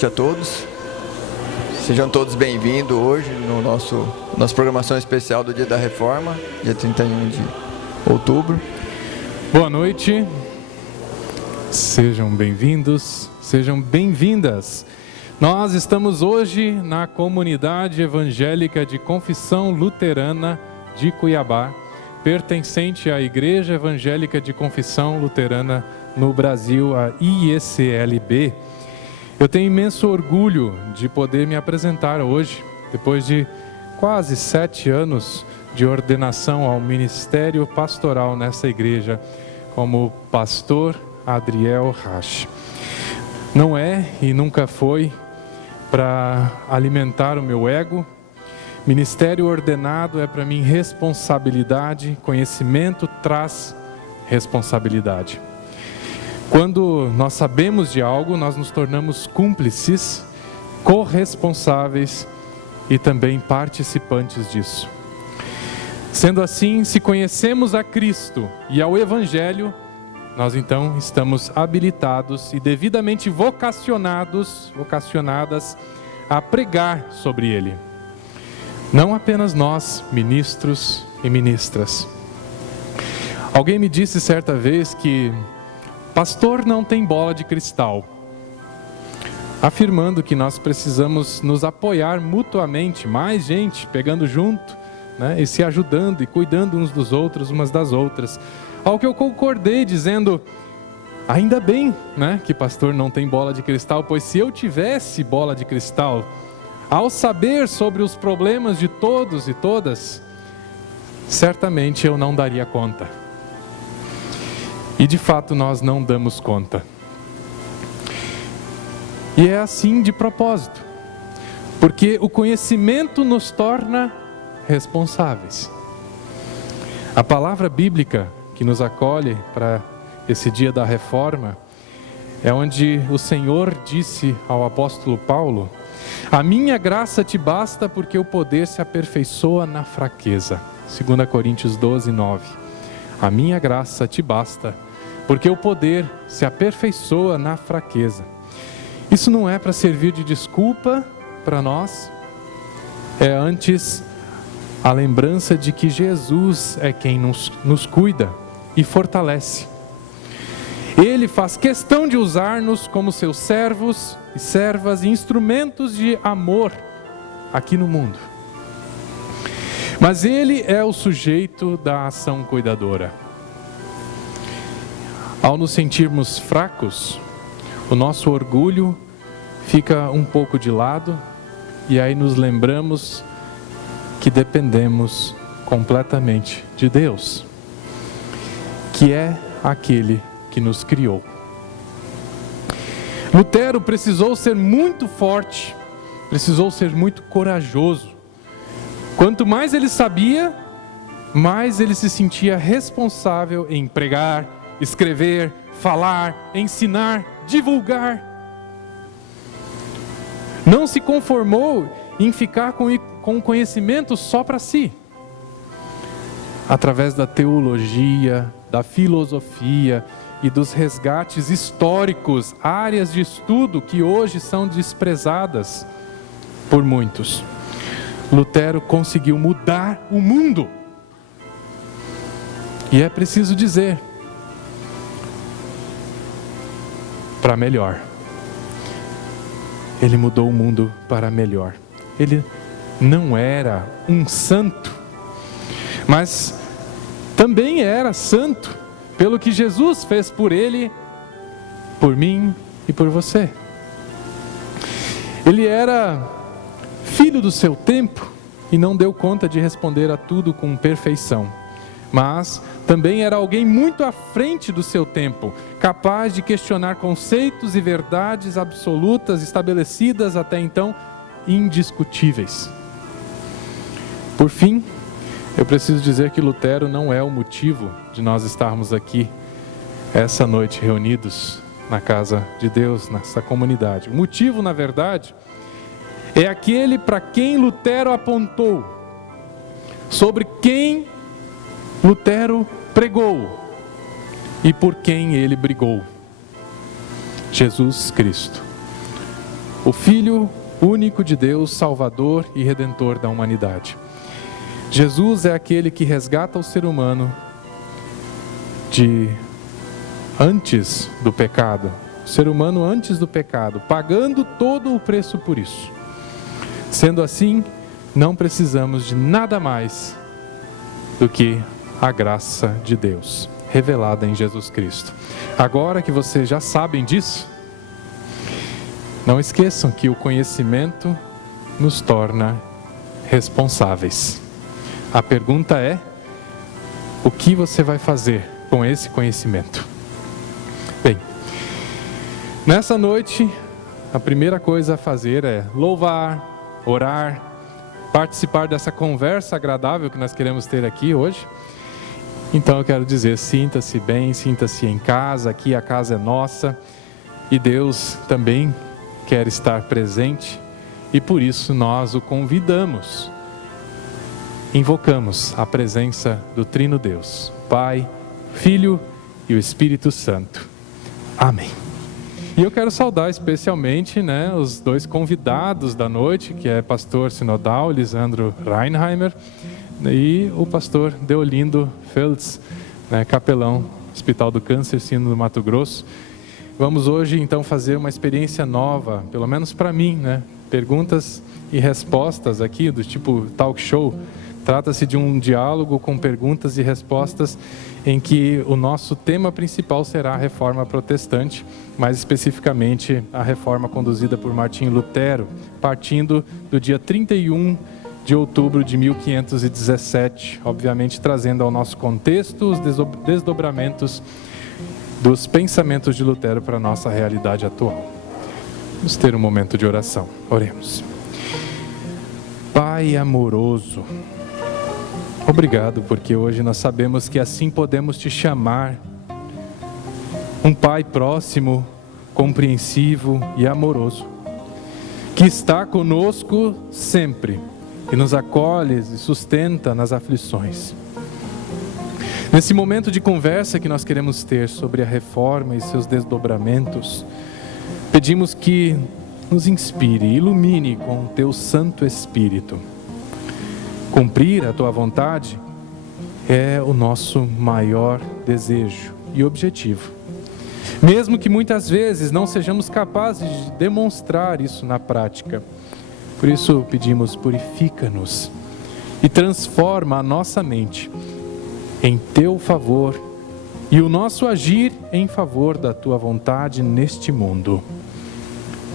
noite a todos. Sejam todos bem-vindos hoje no nossa programação especial do Dia da Reforma, dia 31 de outubro. Boa noite, sejam bem-vindos, sejam bem-vindas. Nós estamos hoje na comunidade evangélica de Confissão Luterana de Cuiabá, pertencente à Igreja Evangélica de Confissão Luterana no Brasil, a IECLB. Eu tenho imenso orgulho de poder me apresentar hoje, depois de quase 7 anos de ordenação ao ministério pastoral nessa igreja, como pastor Adriel Rach. Não é e nunca foi para alimentar o meu ego. Ministério ordenado é para mim responsabilidade, conhecimento traz responsabilidade. Quando nós sabemos de algo, nós nos tornamos cúmplices, corresponsáveis e também participantes disso. Sendo assim, se conhecemos a Cristo e ao Evangelho, nós então estamos habilitados e devidamente vocacionadas a pregar sobre Ele. Não apenas nós, ministros e ministras. Alguém me disse certa vez que pastor não tem bola de cristal, afirmando que nós precisamos nos apoiar mutuamente, mais gente pegando junto, né, e se ajudando e cuidando uns dos outros, umas das outras. Ao que eu concordei dizendo, ainda bem, né, que pastor não tem bola de cristal, pois se eu tivesse bola de cristal, ao saber sobre os problemas de todos e todas, certamente eu não daria conta. E de fato nós não damos conta. E é assim de propósito, porque o conhecimento nos torna responsáveis. A palavra bíblica que nos acolhe para esse dia da reforma é onde o Senhor disse ao apóstolo Paulo: a minha graça te basta porque o poder se aperfeiçoa na fraqueza. 2 Coríntios 12, 9. A minha graça te basta porque o poder se aperfeiçoa na fraqueza. Isso não é para servir de desculpa para nós, é antes a lembrança de que Jesus é quem nos cuida e fortalece. Ele faz questão de usar-nos como seus servos e servas e instrumentos de amor aqui no mundo. Mas Ele é o sujeito da ação cuidadora. Ao nos sentirmos fracos, o nosso orgulho fica um pouco de lado e aí nos lembramos que dependemos completamente de Deus, que é aquele que nos criou. Lutero precisou ser muito forte, precisou ser muito corajoso. Quanto mais ele sabia, mais ele se sentia responsável em pregar, escrever, falar, ensinar, divulgar. Não se conformou em ficar com o conhecimento só para si. Através da teologia, da filosofia e dos resgates históricos, áreas de estudo que hoje são desprezadas por muitos, Lutero conseguiu mudar o mundo. E é preciso dizer, para melhor. Ele mudou o mundo para melhor. Ele não era um santo, mas também era santo pelo que Jesus fez por ele, por mim e por você. Ele era filho do seu tempo e não deu conta de responder a tudo com perfeição. Mas também era alguém muito à frente do seu tempo, capaz de questionar conceitos e verdades absolutas estabelecidas até então indiscutíveis. Por fim, eu preciso dizer que Lutero não é o motivo de nós estarmos aqui essa noite reunidos na casa de Deus, nessa comunidade. O motivo, na verdade, é aquele para quem Lutero apontou, sobre quem Lutero pregou e por quem ele brigou: Jesus Cristo, o Filho único de Deus, Salvador e Redentor da humanidade. Jesus é aquele que resgata o ser humano antes do pecado, o ser humano antes do pecado, pagando todo o preço por isso. Sendo assim, não precisamos de nada mais do que a graça de Deus, revelada em Jesus Cristo. Agora que vocês já sabem disso, não esqueçam que o conhecimento nos torna responsáveis. A pergunta é: o que você vai fazer com esse conhecimento? Bem, nessa noite, a primeira coisa a fazer é louvar, orar, participar dessa conversa agradável que nós queremos ter aqui hoje. Então eu quero dizer, sinta-se bem, sinta-se em casa, aqui a casa é nossa e Deus também quer estar presente e por isso nós o convidamos. Invocamos a presença do Trino Deus, Pai, Filho e o Espírito Santo. Amém. E eu quero saudar especialmente, os dois convidados da noite, que é pastor sinodal Lisandro Reinheimer e o pastor Deolindo Feltz, capelão Hospital do Câncer, Sino do Mato Grosso. Vamos hoje então fazer uma experiência nova, pelo menos para mim, perguntas e respostas aqui do tipo talk show. Trata-se de um diálogo com perguntas e respostas em que o nosso tema principal será a Reforma Protestante, mais especificamente a reforma conduzida por Martinho Lutero, partindo do dia 31 de outubro de 1517, obviamente trazendo ao nosso contexto os desdobramentos dos pensamentos de Lutero para a nossa realidade atual. Vamos ter um momento de oração. Oremos. Pai amoroso, obrigado porque hoje nós sabemos que assim podemos te chamar. Um Pai próximo, compreensivo e amoroso, que está conosco sempre e nos acolhe e sustenta nas aflições. Nesse momento de conversa que nós queremos ter sobre a reforma e seus desdobramentos, pedimos que nos inspire e ilumine com o teu Santo Espírito. Cumprir a tua vontade é o nosso maior desejo e objetivo. Mesmo que muitas vezes não sejamos capazes de demonstrar isso na prática. Por isso pedimos, purifica-nos e transforma a nossa mente em teu favor e o nosso agir em favor da tua vontade neste mundo.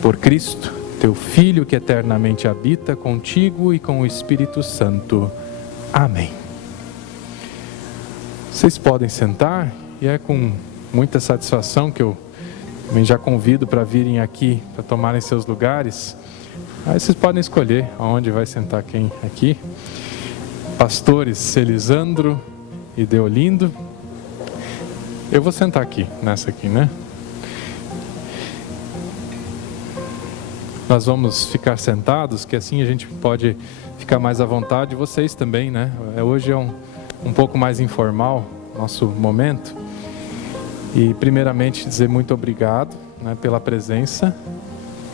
Por Cristo, teu Filho que eternamente habita contigo e com o Espírito Santo. Amém. Vocês podem sentar e é com muita satisfação que eu também já convido para virem aqui, para tomarem seus lugares. Aí vocês podem escolher aonde vai sentar quem aqui. Pastores Elisandro e Deolindo. Eu vou sentar aqui, nessa aqui, Nós vamos ficar sentados, que assim a gente pode ficar mais à vontade. Vocês também, Hoje é um pouco mais informal, nosso momento. E primeiramente dizer muito obrigado, pela presença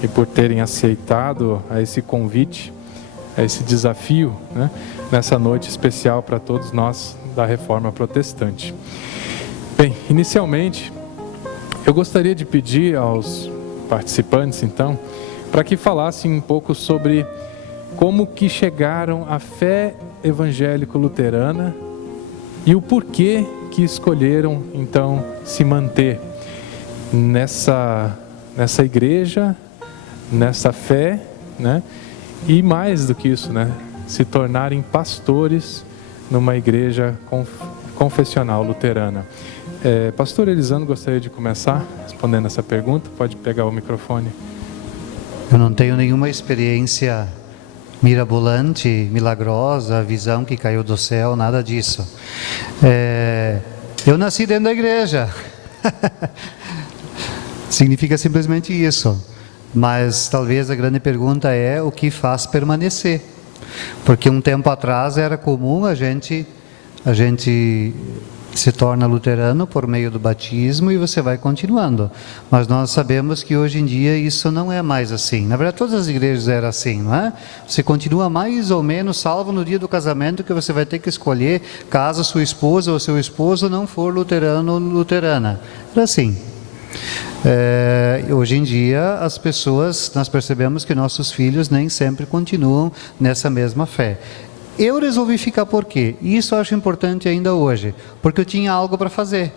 e por terem aceitado a esse convite, a esse desafio, nessa noite especial para todos nós da Reforma Protestante. Bem, inicialmente, eu gostaria de pedir aos participantes, então, para que falassem um pouco sobre como que chegaram à fé evangélico-luterana e o porquê que escolheram, então, se manter nessa igreja, nessa fé, e mais do que isso, se tornarem pastores numa igreja confessional luterana. Pastor Elisandro, gostaria de começar respondendo essa pergunta. Pode pegar o microfone. Eu não tenho nenhuma experiência mirabolante, milagrosa, visão que caiu do céu, nada disso. Eu nasci dentro da igreja. Significa simplesmente isso. Mas talvez a grande pergunta é o que faz permanecer. Porque um tempo atrás era comum a gente se torna luterano por meio do batismo e você vai continuando. Mas nós sabemos que hoje em dia isso não é mais assim. Na verdade, todas as igrejas eram assim, não é? Você continua mais ou menos, salvo no dia do casamento, que você vai ter que escolher caso sua esposa ou seu esposo não for luterano ou luterana. Era assim. Hoje em dia, as pessoas, nós percebemos que nossos filhos nem sempre continuam nessa mesma fé. Eu resolvi ficar por quê? E isso eu acho importante ainda hoje, porque eu tinha algo para fazer.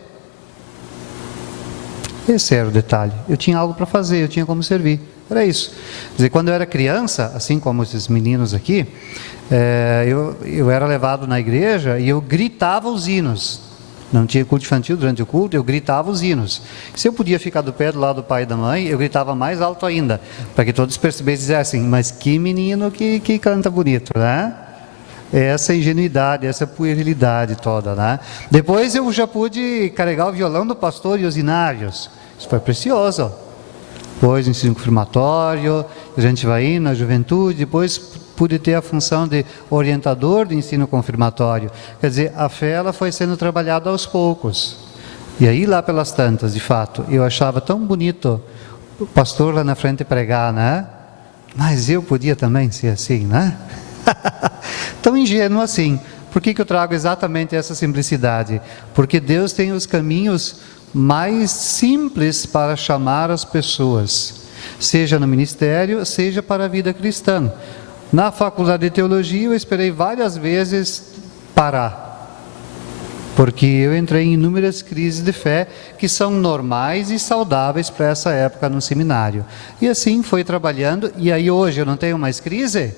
Esse era o detalhe. Eu tinha algo para fazer, eu tinha como servir. Era isso. Quer dizer, quando eu era criança, assim como esses meninos aqui, eu era levado na igreja e eu gritava os hinos. Não tinha culto infantil durante o culto, eu gritava os hinos. Se eu podia ficar do pé do lado do pai e da mãe, eu gritava mais alto ainda, para que todos percebessem e dissessem, mas que menino que canta bonito, né? Essa ingenuidade, essa puerilidade toda, né? Depois eu já pude carregar o violão do pastor e os inários. Isso foi precioso. Depois ensino confirmatório, a gente vai indo na juventude, depois pude ter a função de orientador de ensino confirmatório. Quer dizer, a fé ela foi sendo trabalhada aos poucos. E aí lá pelas tantas, de fato, eu achava tão bonito o pastor lá na frente pregar, né? Mas eu podia também ser assim, né? Tão ingênuo assim. Por que eu trago exatamente essa simplicidade? Porque Deus tem os caminhos mais simples para chamar as pessoas, seja no ministério, seja para a vida cristã. Na faculdade de teologia eu esperei várias vezes parar, porque eu entrei em inúmeras crises de fé que são normais e saudáveis para essa época no seminário. E assim foi trabalhando, e aí hoje eu não tenho mais crise?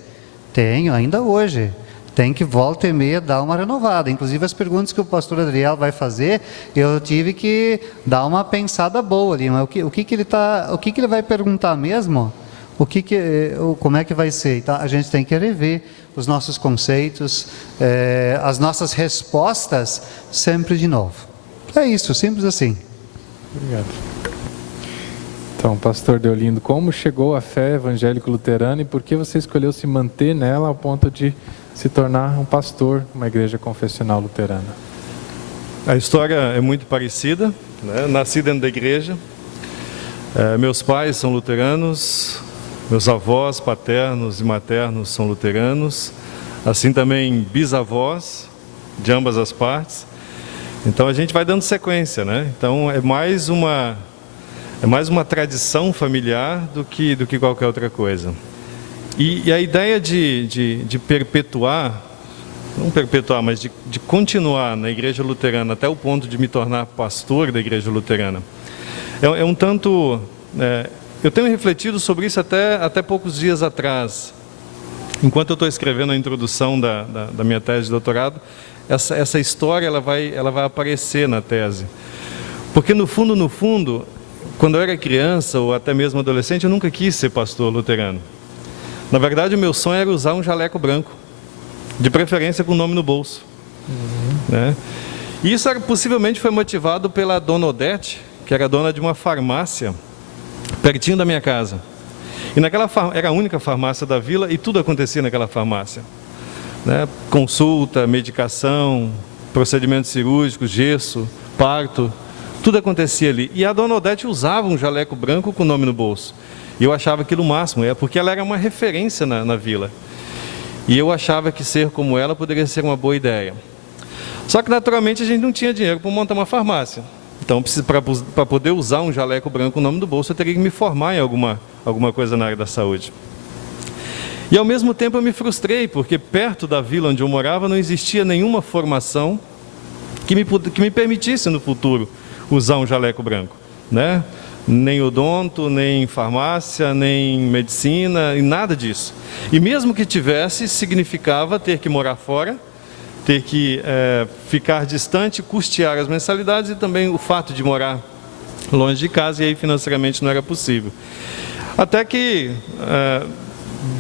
Tenho, ainda hoje. Tem que volta e meia dar uma renovada. Inclusive as perguntas que o pastor Adriel vai fazer, eu tive que dar uma pensada boa ali. Mas o que ele vai perguntar mesmo? Como é que vai ser? Então, a gente tem que rever os nossos conceitos, as nossas respostas sempre de novo. É isso, simples assim. Obrigado. Então, pastor Deolindo, como chegou a fé evangélico-luterana e por que você escolheu se manter nela ao ponto de se tornar um pastor numa igreja confessional luterana? A história é muito parecida, né? Nasci dentro da igreja, meus pais são luteranos, meus avós paternos e maternos são luteranos, assim também bisavós de ambas as partes. Então a gente vai dando sequência, né? Então é mais uma tradição familiar do que qualquer outra coisa. E a ideia de perpetuar, não perpetuar, mas de continuar na igreja luterana até o ponto de me tornar pastor da igreja luterana, é um tanto... eu tenho refletido sobre isso até poucos dias atrás. Enquanto eu estou escrevendo a introdução da minha tese de doutorado, essa história ela vai aparecer na tese. Porque no fundo, quando eu era criança ou até mesmo adolescente, eu nunca quis ser pastor luterano. Na verdade, o meu sonho era usar um jaleco branco, de preferência com o nome no bolso. Né? E isso possivelmente foi motivado pela dona Odete, que era dona de uma farmácia pertinho da minha casa. E era a única farmácia da vila e tudo acontecia naquela farmácia. Né? Consulta, medicação, procedimentos cirúrgicos, gesso, parto, tudo acontecia ali. E a dona Odete usava um jaleco branco com o nome no bolso. E eu achava aquilo o máximo, porque ela era uma referência na vila. E eu achava que ser como ela poderia ser uma boa ideia. Só que naturalmente a gente não tinha dinheiro para montar uma farmácia. Então, para poder usar um jaleco branco com o nome do bolso, eu teria que me formar em alguma coisa na área da saúde. E ao mesmo tempo eu me frustrei, porque perto da vila onde eu morava não existia nenhuma formação que me permitisse no futuro usar um jaleco branco, né? Nem odonto, nem farmácia, nem medicina, e nada disso. E mesmo que tivesse, significava ter que morar fora, ter que ficar distante, custear as mensalidades e também o fato de morar longe de casa, e aí financeiramente não era possível. Até que,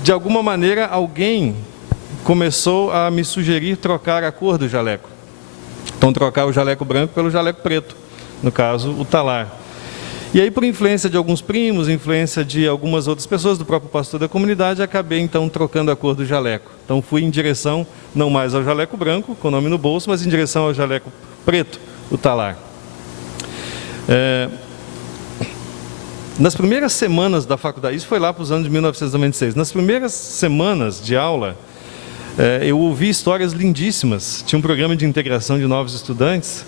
de alguma maneira, alguém começou a me sugerir trocar a cor do jaleco. Então, trocar o jaleco branco pelo jaleco preto, no caso, o talar. E aí, por influência de alguns primos, influência de algumas outras pessoas, do próprio pastor da comunidade, acabei então trocando a cor do jaleco. Então fui em direção, não mais ao jaleco branco, com o nome no bolso, mas em direção ao jaleco preto, o talar. Nas primeiras semanas da faculdade, isso foi lá para os anos de 1996, nas primeiras semanas de aula, eu ouvi histórias lindíssimas. Tinha um programa de integração de novos estudantes.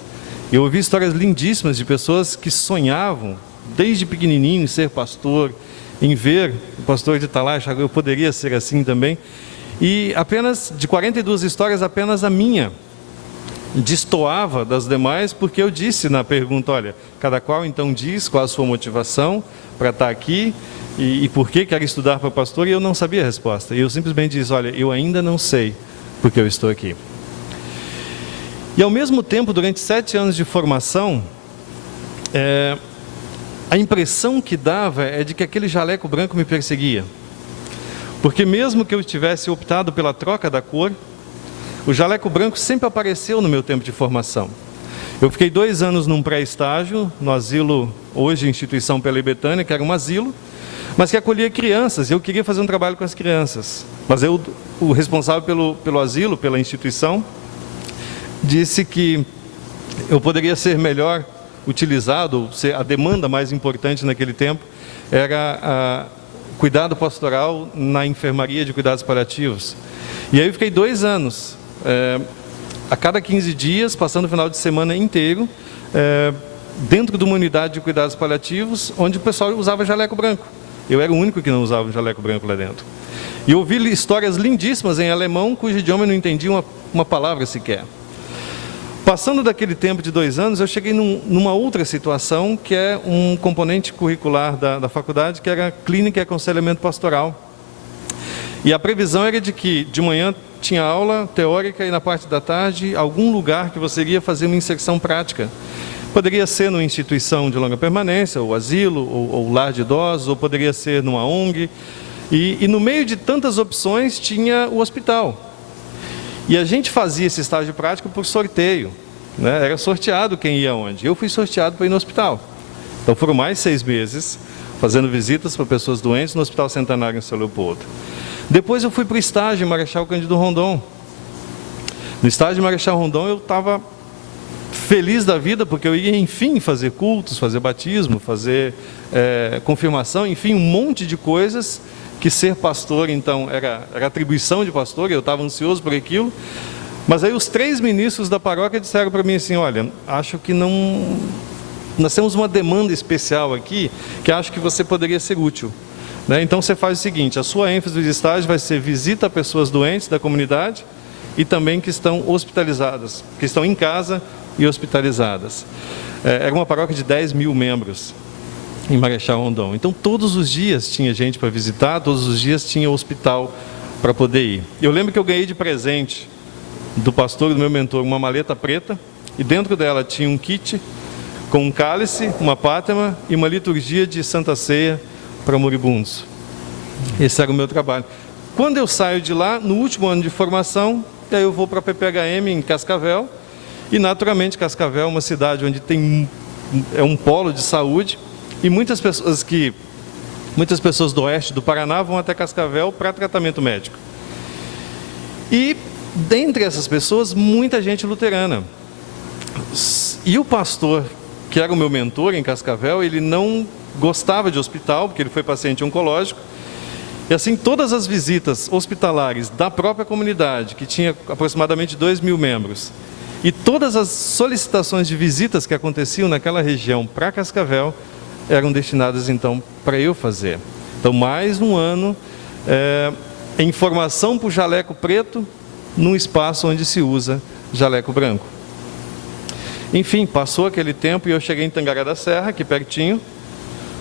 Eu ouvi histórias lindíssimas de pessoas que sonhavam, desde pequenininho, em ser pastor, em ver o pastor de talar, eu poderia ser assim também. E apenas, de 42 histórias, apenas a minha destoava das demais, porque eu disse na pergunta, olha, cada qual então diz qual a sua motivação para estar aqui e por que quer estudar para pastor, e eu não sabia a resposta. E eu simplesmente disse, olha, eu ainda não sei porque eu estou aqui. E ao mesmo tempo, durante 7 anos de formação, a impressão que dava é de que aquele jaleco branco me perseguia. Porque mesmo que eu tivesse optado pela troca da cor, o jaleco branco sempre apareceu no meu tempo de formação. Eu fiquei 2 anos num pré-estágio, no asilo, hoje Instituição Pela Betânia, que era um asilo, mas que acolhia crianças. Eu queria fazer um trabalho com as crianças. Mas o responsável pelo asilo, pela instituição, disse que eu poderia ser melhor utilizado, a demanda mais importante naquele tempo era cuidado pastoral na enfermaria de cuidados paliativos. E aí eu fiquei 2 anos, a cada 15 dias, passando o final de semana inteiro, dentro de uma unidade de cuidados paliativos, onde o pessoal usava jaleco branco. Eu era o único que não usava um jaleco branco lá dentro. E eu ouvi histórias lindíssimas em alemão, cujo idioma eu não entendia uma palavra sequer. Passando daquele tempo de 2 anos, eu cheguei numa outra situação, que é um componente curricular da faculdade, que era clínica e aconselhamento pastoral. E a previsão era de que de manhã tinha aula teórica e na parte da tarde, algum lugar que você iria fazer uma inserção prática. Poderia ser numa instituição de longa permanência, ou asilo, ou lar de idosos, ou poderia ser numa ONG. E no meio de tantas opções tinha o hospital. E a gente fazia esse estágio prático por sorteio, né? Era sorteado quem ia onde. Eu fui sorteado para ir no hospital. Então foram mais 6 meses fazendo visitas para pessoas doentes no Hospital Centenário em São Leopoldo. Depois eu fui para o estágio em Marechal Cândido Rondon. No estágio de Marechal Rondon eu estava feliz da vida, porque eu ia, enfim, fazer cultos, fazer batismo, fazer confirmação, enfim, um monte de coisas que ser pastor, então, era atribuição de pastor, e eu estava ansioso por aquilo. Mas aí os 3 ministros da paróquia disseram para mim assim, olha, acho que nós temos uma demanda especial aqui, que acho que você poderia ser útil. Né? Então você faz o seguinte, a sua ênfase de estágio vai ser visita a pessoas doentes da comunidade e também que estão hospitalizadas, que estão em casa e hospitalizadas. Era uma paróquia de 10 mil membros em Marechal Rondon. Então todos os dias tinha gente para visitar, todos os dias tinha hospital para poder ir. Eu lembro que eu ganhei de presente do pastor, do meu mentor, uma maleta preta, e dentro dela tinha um kit com um cálice, uma pátema e uma liturgia de Santa Ceia para moribundos. Esse era o meu trabalho. Quando eu saio de lá, no último ano de formação, aí eu vou para a PPHM em Cascavel, e naturalmente Cascavel é uma cidade onde é um polo de saúde, e muitas pessoas do oeste do Paraná vão até Cascavel para tratamento médico. E dentre essas pessoas, muita gente luterana. E o pastor, que era o meu mentor em Cascavel, ele não gostava de hospital, porque ele foi paciente oncológico. E assim, todas as visitas hospitalares da própria comunidade, que tinha aproximadamente 2 mil membros, e todas as solicitações de visitas que aconteciam naquela região para Cascavel, eram destinadas então para eu fazer. Então mais um ano em formação para o jaleco preto, num espaço onde se usa jaleco branco. Enfim, passou aquele tempo e eu cheguei em Tangará da Serra, aqui pertinho.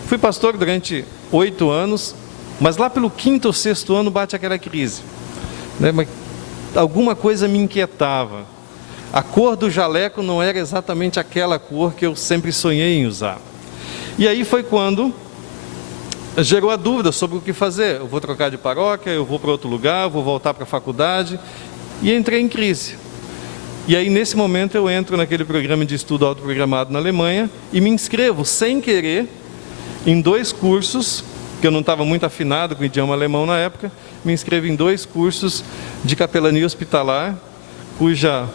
Fui pastor durante 8 anos, mas lá pelo 5º ou 6º ano bate aquela crise. Né? Mas alguma coisa me inquietava. A cor do jaleco não era exatamente aquela cor que eu sempre sonhei em usar. E aí foi quando gerou a dúvida sobre o que fazer. Eu vou trocar de paróquia, eu vou para outro lugar, eu vou voltar para a faculdade. E entrei em crise. E aí, nesse momento, eu entro naquele programa de estudo autoprogramado na Alemanha e me inscrevo, sem querer, em 2 cursos, que eu não estava muito afinado com o idioma alemão na época, me inscrevo em 2 cursos de capelania hospitalar, cuja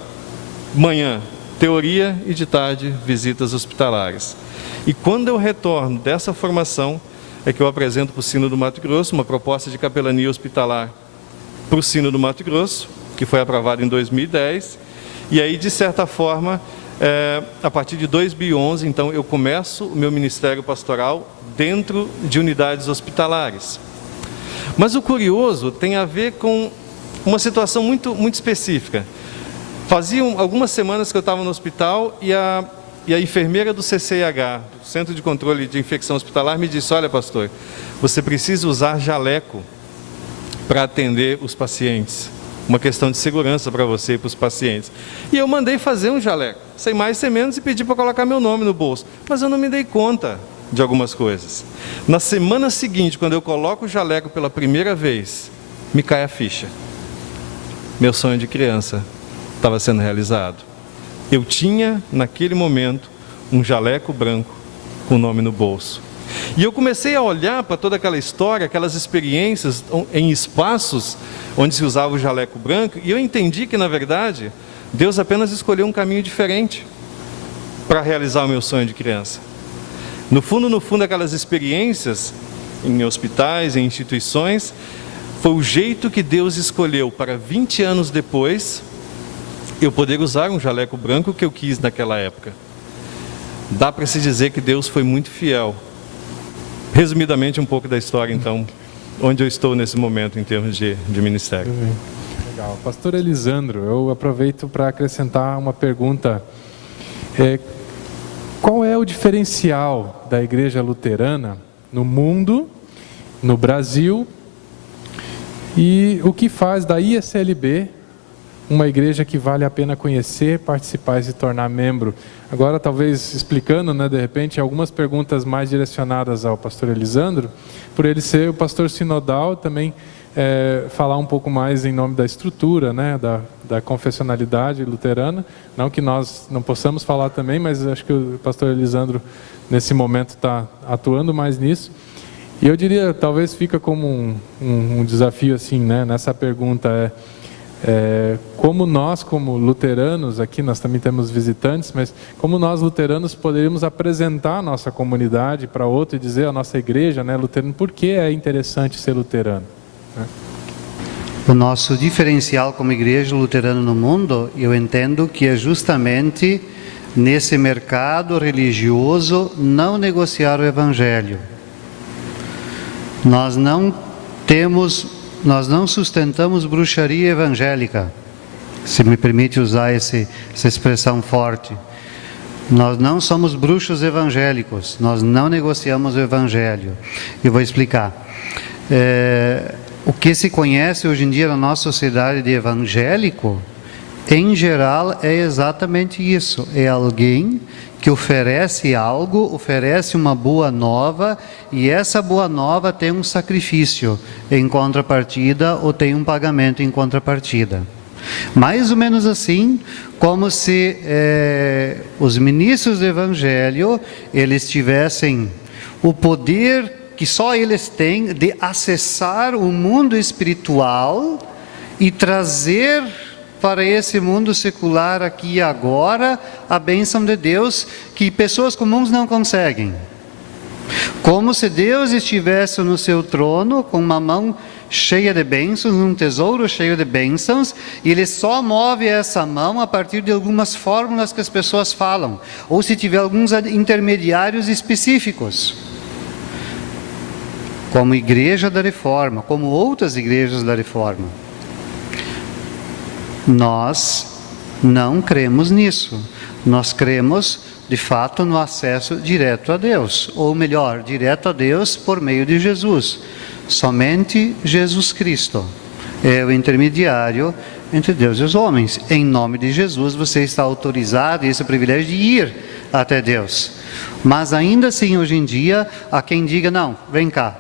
manhã teoria e de tarde visitas hospitalares. E quando eu retorno dessa formação, é que eu apresento para o Sínodo do Mato Grosso uma proposta de capelania hospitalar para o Sínodo do Mato Grosso, que foi aprovada em 2010, e aí, de certa forma, a partir de 2011, então, eu começo o meu ministério pastoral dentro de unidades hospitalares. Mas o curioso tem a ver com uma situação muito específica. Faziam algumas semanas que eu estava no hospital e a enfermeira do CCIH, do Centro de Controle de Infecção Hospitalar, me disse: olha, pastor, você precisa usar jaleco para atender os pacientes. Uma questão de segurança para você e para os pacientes. E eu mandei fazer um jaleco, sem mais, sem menos, e pedi para colocar meu nome no bolso. Mas eu não me dei conta de algumas coisas. Na semana seguinte, quando eu coloco o jaleco pela primeira vez, me cai a ficha. Meu sonho de criança estava sendo realizado. Eu tinha, naquele momento, um jaleco branco com o nome no bolso. E eu comecei a olhar para toda aquela história, aquelas experiências em espaços onde se usava o jaleco branco, e eu entendi que, na verdade, Deus apenas escolheu um caminho diferente para realizar o meu sonho de criança. No fundo, aquelas experiências em hospitais, em instituições, foi o jeito que Deus escolheu para 20 anos depois eu poder usar um jaleco branco que eu quis naquela época. Dá para se dizer que Deus foi muito fiel. Resumidamente, um pouco da história, então, onde eu estou nesse momento em termos de ministério. Legal. Pastor Elisandro, eu aproveito para acrescentar uma pergunta. Qual é o diferencial da Igreja Luterana no mundo, no Brasil, e o que faz da ISLB uma igreja que vale a pena conhecer, participar e se tornar membro? Agora, talvez explicando, de repente, algumas perguntas mais direcionadas ao pastor Elisandro, por ele ser o pastor sinodal, também falar um pouco mais em nome da estrutura, da confessionalidade luterana. Não que nós não possamos falar também, mas acho que o pastor Elisandro, nesse momento, está atuando mais nisso. E eu diria, talvez fica como um desafio assim, nessa pergunta, como nós, como luteranos, aqui nós também temos visitantes, mas como nós luteranos poderíamos apresentar a nossa comunidade para outro e dizer a nossa igreja, luterana, por que é interessante ser luterano? O nosso diferencial como igreja luterana no mundo, eu entendo que é justamente nesse mercado religioso não negociar o evangelho. Nós não sustentamos bruxaria evangélica, se me permite usar essa expressão forte. Nós não somos bruxos evangélicos, nós não negociamos o evangelho. Eu vou explicar. O que se conhece hoje em dia na nossa sociedade de evangélico, em geral, é exatamente isso. É alguém que oferece algo, oferece uma boa nova, e essa boa nova tem um sacrifício em contrapartida ou tem um pagamento em contrapartida. Mais ou menos assim, como se os ministros do Evangelho, eles tivessem o poder que só eles têm de acessar o mundo espiritual e trazer para esse mundo secular aqui e agora a bênção de Deus que pessoas comuns não conseguem. Como se Deus estivesse no seu trono com uma mão cheia de bênçãos, um tesouro cheio de bênçãos, e Ele só move essa mão a partir de algumas fórmulas que as pessoas falam, ou se tiver alguns intermediários específicos. Como Igreja da Reforma, como outras igrejas da Reforma. Nós não cremos nisso. Nós cremos, de fato, no acesso direto a Deus. Ou melhor, direto a Deus por meio de Jesus. Somente Jesus Cristo é o intermediário entre Deus e os homens. Em nome de Jesus, você está autorizado, e esse é o privilégio de ir até Deus. Mas ainda assim, hoje em dia, há quem diga, não, vem cá,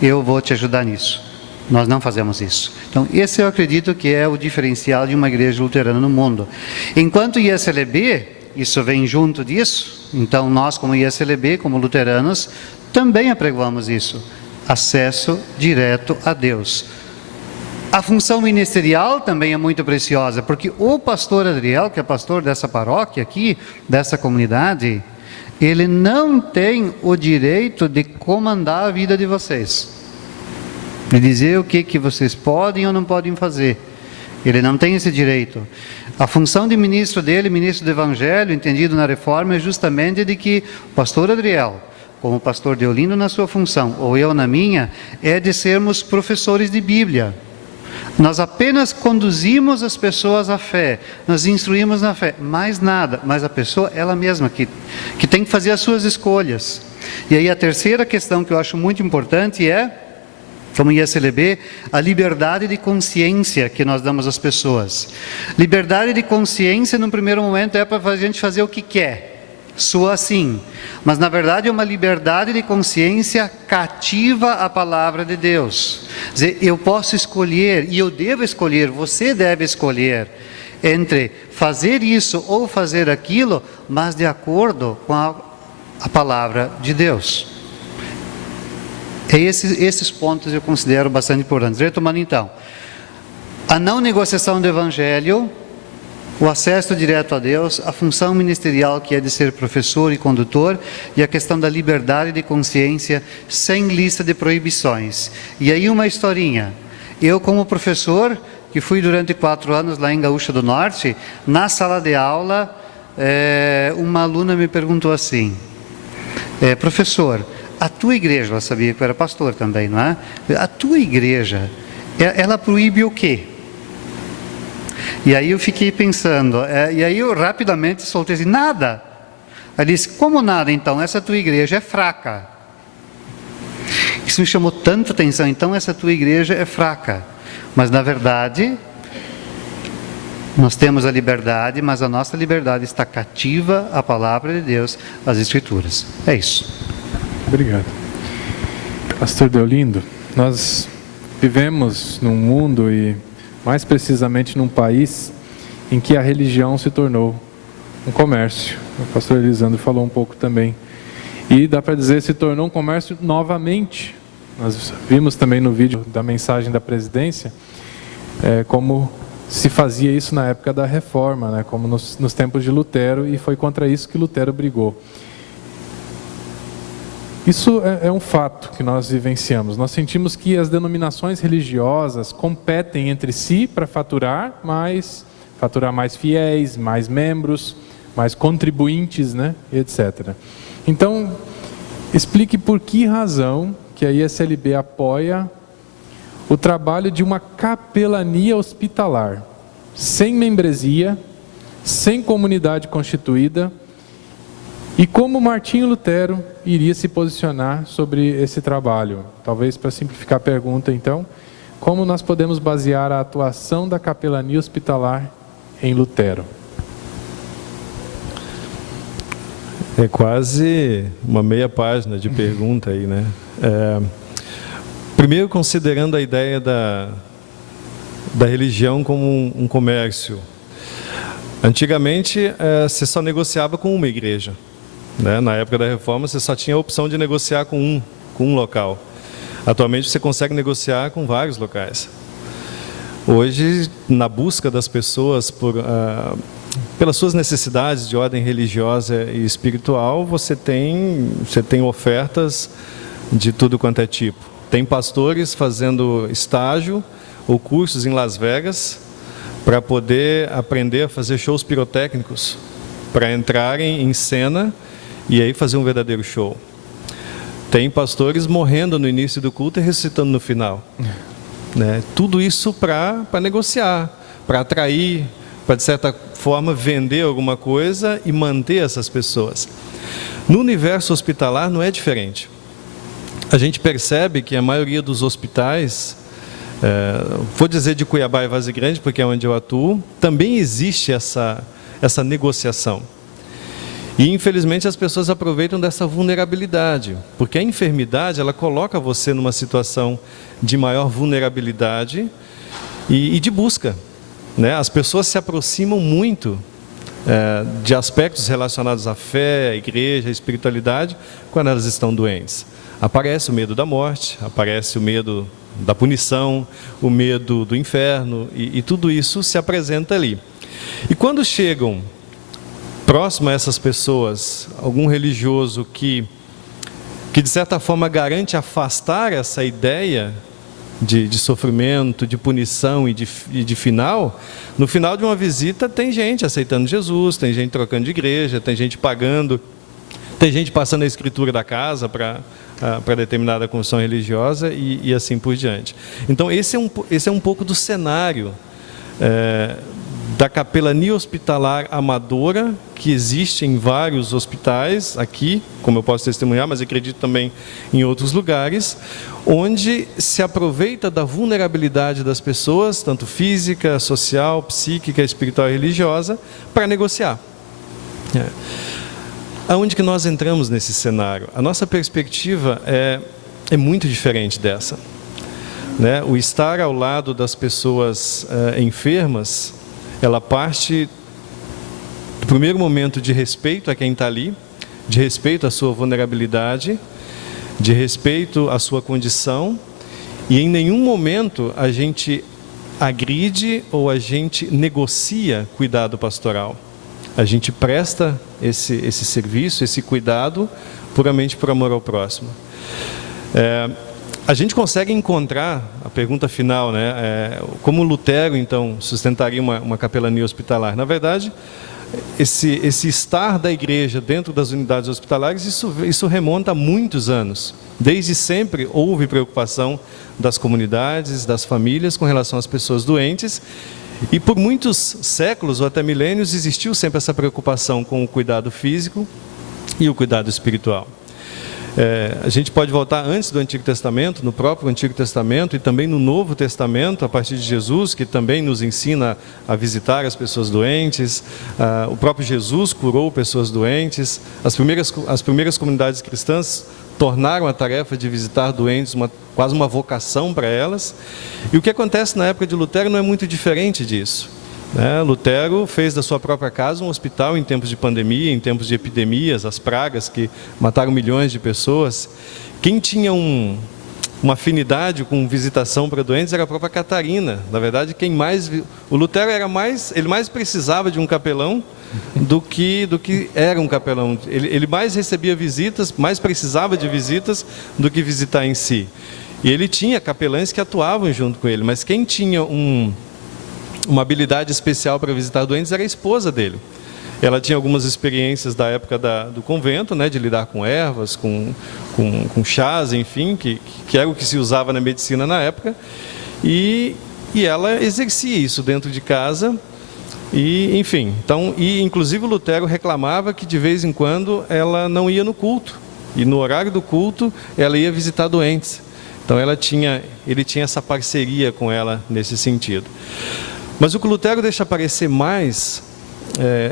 eu vou te ajudar nisso. Nós não fazemos isso. Então, esse eu acredito que é o diferencial de uma igreja luterana no mundo. Enquanto ISLB, isso vem junto disso, então nós como ISLB, como luteranos, também apregoamos isso. Acesso direto a Deus. A função ministerial também é muito preciosa, porque o pastor Adriel, que é pastor dessa paróquia aqui, dessa comunidade, ele não tem o direito de comandar a vida de vocês, de dizer o que vocês podem ou não podem fazer. Ele não tem esse direito. A função de ministro dele, ministro do Evangelho, entendido na Reforma, é justamente de que o pastor Adriel, como o pastor Deolindo na sua função, ou eu na minha, é de sermos professores de Bíblia. Nós apenas conduzimos as pessoas à fé, nós instruímos na fé, mais nada, mas a pessoa, ela mesma, que tem que fazer as suas escolhas. E aí a terceira questão que eu acho muito importante é, como ISLB, a liberdade de consciência que nós damos às pessoas. Liberdade de consciência, no primeiro momento, é para a gente fazer o que quer. Soa assim, mas na verdade é uma liberdade de consciência cativa à palavra de Deus. Quer dizer, eu posso escolher, e eu devo escolher, você deve escolher, entre fazer isso ou fazer aquilo, mas de acordo com a palavra de Deus. Esses pontos eu considero bastante importantes. Retomando então, a não negociação do Evangelho, o acesso direto a Deus, a função ministerial que é de ser professor e condutor, e a questão da liberdade de consciência sem lista de proibições. E aí uma historinha. Eu, como professor, que fui durante 4 anos lá em Gaúcha do Norte, na sala de aula, uma aluna me perguntou assim, professor, a tua igreja, ela sabia que eu era pastor também, não é? A tua igreja, ela proíbe o quê? E aí eu fiquei pensando, e aí eu rapidamente soltei assim, nada. Ela disse, como nada então? Essa tua igreja é fraca. Isso me chamou tanta atenção, então essa tua igreja é fraca. Mas na verdade, nós temos a liberdade, mas a nossa liberdade está cativa à palavra de Deus, às Escrituras. É isso. Obrigado. Pastor Deolindo, nós vivemos num mundo e mais precisamente num país em que a religião se tornou um comércio. O pastor Elisandro falou um pouco também. E dá para dizer, se tornou um comércio novamente. Nós vimos também no vídeo da mensagem da presidência, como se fazia isso na época da Reforma, né? Como nos tempos de Lutero, e foi contra isso que Lutero brigou. Isso é um fato que nós vivenciamos. Nós sentimos que as denominações religiosas competem entre si para faturar mais fiéis, mais membros, mais contribuintes, né, etc. Então, explique por que razão que a ISLB apoia o trabalho de uma capelania hospitalar, sem membresia, sem comunidade constituída, e como Martinho Lutero iria se posicionar sobre esse trabalho? Talvez para simplificar a pergunta, então, como nós podemos basear a atuação da capelania hospitalar em Lutero? É quase uma meia página de pergunta aí, né? Primeiro, considerando a ideia da religião como um comércio. Antigamente, você só negociava com uma igreja. Né? Na época da Reforma, você só tinha a opção de negociar com um local. Atualmente, você consegue negociar com vários locais. Hoje, na busca das pessoas pelas suas necessidades de ordem religiosa e espiritual, você tem ofertas de tudo quanto é tipo. Tem pastores fazendo estágio ou cursos em Las Vegas para poder aprender a fazer shows pirotécnicos, para entrarem em cena e aí fazer um verdadeiro show. Tem pastores morrendo no início do culto e ressuscitando no final. Né? Tudo isso para negociar, para atrair, para de certa forma vender alguma coisa e manter essas pessoas. No universo hospitalar não é diferente. A gente percebe que a maioria dos hospitais, vou dizer de Cuiabá e Varzea Grande, porque é onde eu atuo, também existe essa negociação. E infelizmente as pessoas aproveitam dessa vulnerabilidade, porque a enfermidade ela coloca você numa situação de maior vulnerabilidade e de busca. Né? As pessoas se aproximam muito de aspectos relacionados à fé, à igreja, à espiritualidade, quando elas estão doentes. Aparece o medo da morte, aparece o medo da punição, o medo do inferno, e tudo isso se apresenta ali. E quando chegam próximo a essas pessoas, algum religioso que de certa forma garante afastar essa ideia de sofrimento, de punição e de final, no final de uma visita tem gente aceitando Jesus, tem gente trocando de igreja, tem gente pagando, tem gente passando a escritura da casa para determinada confissão religiosa e assim por diante. Então esse é um pouco do cenário da capelania hospitalar amadora, que existe em vários hospitais, aqui, como eu posso testemunhar, mas acredito também em outros lugares, onde se aproveita da vulnerabilidade das pessoas, tanto física, social, psíquica, espiritual e religiosa, para negociar. Aonde que nós entramos nesse cenário? A nossa perspectiva é muito diferente dessa. O estar ao lado das pessoas enfermas, ela parte do primeiro momento de respeito a quem está ali, de respeito à sua vulnerabilidade, de respeito à sua condição, e em nenhum momento a gente agride ou a gente negocia cuidado pastoral. A gente presta esse serviço, esse cuidado, puramente por amor ao próximo. A gente consegue encontrar, a pergunta final, como Lutero, então, sustentaria uma capelania hospitalar? Na verdade, esse estar da igreja dentro das unidades hospitalares, isso remonta a muitos anos. Desde sempre houve preocupação das comunidades, das famílias com relação às pessoas doentes, e por muitos séculos ou até milênios existiu sempre essa preocupação com o cuidado físico e o cuidado espiritual. A gente pode voltar antes do Antigo Testamento, no próprio Antigo Testamento e também no Novo Testamento, a partir de Jesus, que também nos ensina a visitar as pessoas doentes. O próprio Jesus curou pessoas doentes. As primeiras comunidades cristãs tornaram a tarefa de visitar doentes quase uma vocação para elas. E o que acontece na época de Lutero não é muito diferente disso. Lutero fez da sua própria casa um hospital em tempos de pandemia, em tempos de epidemias, as pragas que mataram milhões de pessoas. Quem tinha uma afinidade com visitação para doentes era a própria Catarina. Na verdade, o Lutero ele mais precisava de um capelão do que era um capelão. Ele mais recebia visitas, mais precisava de visitas do que visitar em si. E ele tinha capelães que atuavam junto com ele, mas quem tinha uma habilidade especial para visitar doentes era a esposa dele. Ela tinha algumas experiências da época do convento, de lidar com ervas, com chás, enfim, que era o que se usava na medicina na época, e ela exercia isso dentro de casa, e enfim. Então, inclusive o Lutero reclamava que de vez em quando ela não ia no culto, e no horário do culto ela ia visitar doentes. Então ele tinha essa parceria com ela nesse sentido. Mas o que Lutero deixa aparecer mais,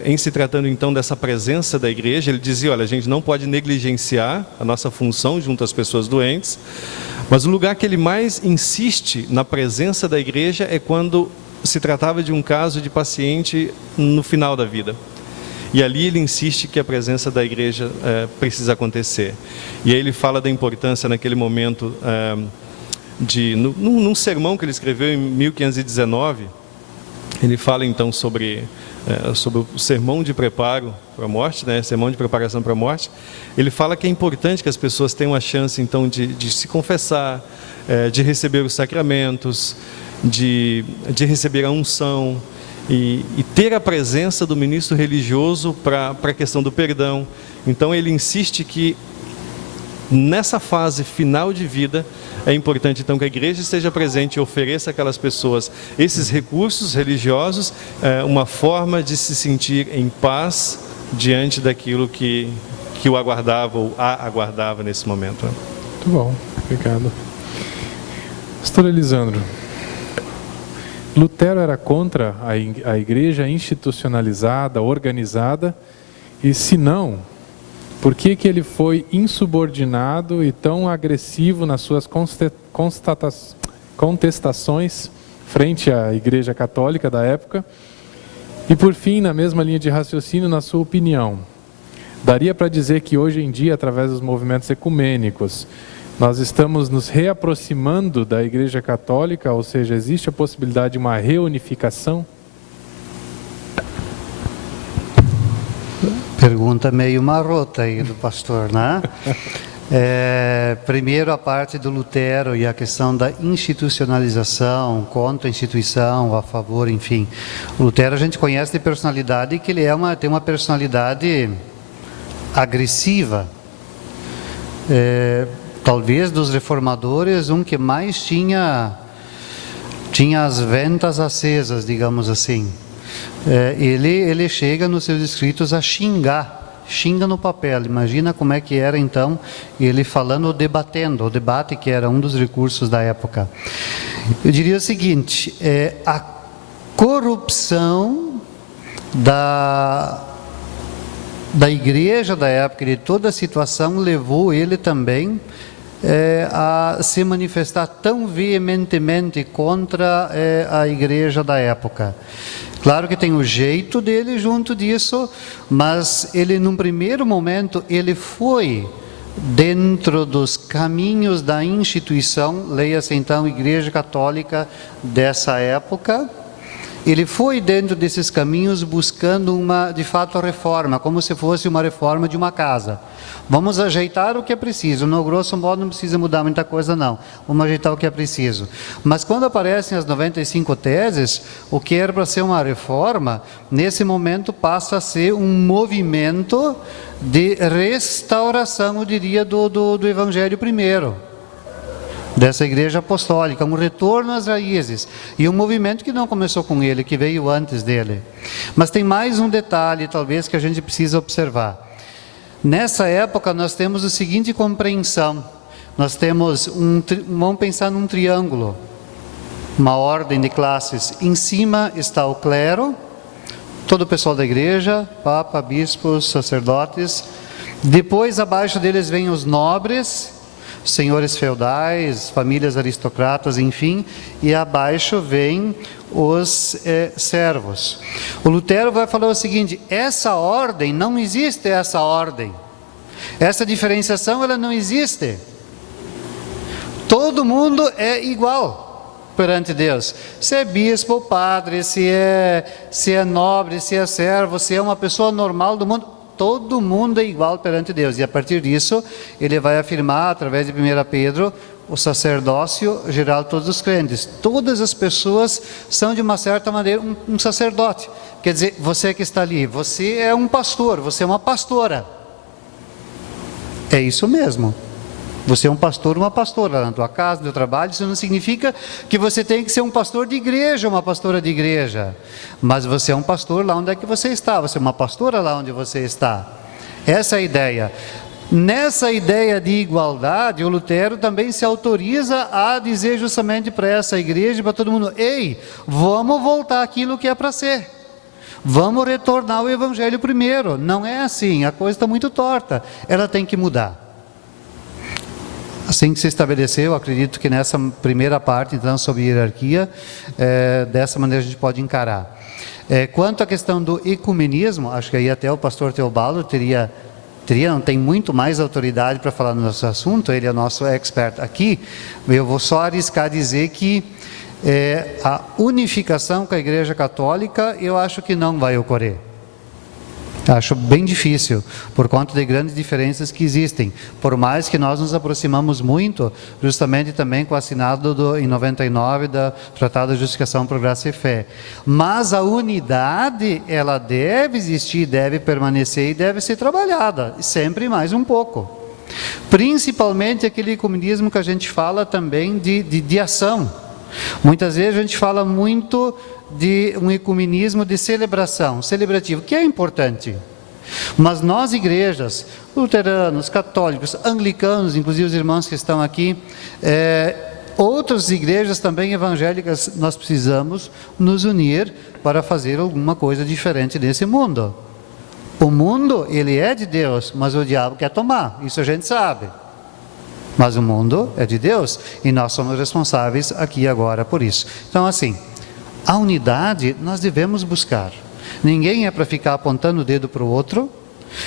em se tratando então dessa presença da igreja, ele dizia, olha, a gente não pode negligenciar a nossa função junto às pessoas doentes, mas o lugar que ele mais insiste na presença da igreja é quando se tratava de um caso de paciente no final da vida. E ali ele insiste que a presença da igreja precisa acontecer. E aí ele fala da importância naquele momento, num sermão que ele escreveu em 1519, ele fala então sobre o sermão de preparo para a morte, sermão de preparação para a morte. Ele fala que é importante que as pessoas tenham a chance então de se confessar, de receber os sacramentos, de receber a unção e ter a presença do ministro religioso para a questão do perdão. Então ele insiste que nessa fase final de vida, é importante então que a igreja esteja presente e ofereça àquelas pessoas esses recursos religiosos, uma forma de se sentir em paz diante daquilo que o aguardava ou a aguardava nesse momento. Muito bom, obrigado. Pastor Elisandro, Lutero era contra a igreja institucionalizada, organizada, e se não, por que ele foi insubordinado e tão agressivo nas suas contestações frente à Igreja Católica da época? E por fim, na mesma linha de raciocínio, na sua opinião, daria para dizer que hoje em dia, através dos movimentos ecumênicos, Nós estamos nos reaproximando da Igreja Católica, ou seja, existe a possibilidade de uma reunificação? Pergunta meio marrota aí do pastor, né? Primeiro a parte do Lutero e a questão da institucionalização, contra a instituição, a favor, enfim. O Lutero a gente conhece de personalidade que ele tem uma personalidade agressiva. Talvez dos reformadores, um que mais tinha as ventas acesas, digamos assim. Ele chega nos seus escritos a xinga no papel. Imagina como é que era então ele falando, debatendo, o debate que era um dos recursos da época. Eu diria o seguinte, a corrupção da igreja da época, de toda a situação, levou ele também a se manifestar tão veementemente contra a igreja da época. Claro que tem o jeito dele junto disso, mas ele, num primeiro momento, ele foi dentro dos caminhos da instituição, leia-se então Igreja Católica dessa época. Ele foi dentro desses caminhos buscando de fato, a reforma, como se fosse uma reforma de uma casa. Vamos ajeitar o que é preciso, no grosso modo não precisa mudar muita coisa não, vamos ajeitar o que é preciso. Mas quando aparecem as 95 teses, o que era para ser uma reforma, nesse momento passa a ser um movimento de restauração, eu diria, do Evangelho primeiro, dessa igreja apostólica, um retorno às raízes, e um movimento que não começou com ele, que veio antes dele. Mas tem mais um detalhe, talvez, que a gente precisa observar. Nessa época nós temos a seguinte compreensão, nós temos vamos pensar num triângulo, uma ordem de classes. Em cima está o clero, todo o pessoal da igreja, papa, bispos, sacerdotes. Depois abaixo deles vêm os nobres, senhores feudais, famílias aristocratas, enfim, e abaixo vem os servos. O Lutero vai falar o seguinte, essa ordem, não existe essa ordem, essa diferenciação ela não existe, todo mundo é igual perante Deus, se é bispo, padre, se é nobre, se é servo, se é uma pessoa normal do mundo, todo mundo é igual perante Deus. E a partir disso, ele vai afirmar, através de 1 Pedro, o sacerdócio geral de todos os crentes. Todas as pessoas são, de uma certa maneira, um sacerdote. Quer dizer, você que está ali, você é um pastor, você é uma pastora. É isso mesmo. Você é um pastor, uma pastora na tua casa, no teu trabalho. Isso não significa que você tem que ser um pastor de igreja, uma pastora de igreja. Mas você é um pastor lá onde é que você está. Você é uma pastora lá onde você está. Essa é a ideia. Nessa ideia de igualdade, o Lutero também se autoriza a dizer justamente para essa igreja, para todo mundo, ei, vamos voltar àquilo que é para ser. Vamos retornar ao Evangelho primeiro. Não é assim, a coisa está muito torta. Ela tem que mudar. Assim que se estabeleceu, acredito que nessa primeira parte, então, sobre hierarquia, dessa maneira a gente pode encarar. Quanto à questão do ecumenismo, acho que aí até o pastor Teobaldo não tem muito mais autoridade para falar no nosso assunto, ele é o nosso expert aqui. Eu vou só arriscar dizer que a unificação com a Igreja Católica, eu acho que não vai ocorrer. Acho bem difícil, por conta de grandes diferenças que existem. Por mais que nós nos aproximamos muito, justamente também com o assinado em 99 do Tratado de Justificação por Graça e Fé. Mas a unidade, ela deve existir, deve permanecer e deve ser trabalhada, sempre mais um pouco. Principalmente aquele ecumenismo que a gente fala também de ação. Muitas vezes a gente fala muito de um ecumenismo de celebrativo, que é importante. Mas nós, igrejas, luteranos, católicos, anglicanos, inclusive os irmãos que estão aqui, outras igrejas também evangélicas, nós precisamos nos unir para fazer alguma coisa diferente nesse mundo. O mundo, ele é de Deus, mas o diabo quer tomar, isso a gente sabe. Mas o mundo é de Deus e nós somos responsáveis aqui agora por isso. Então, assim, a unidade nós devemos buscar. Ninguém é para ficar apontando o dedo para o outro,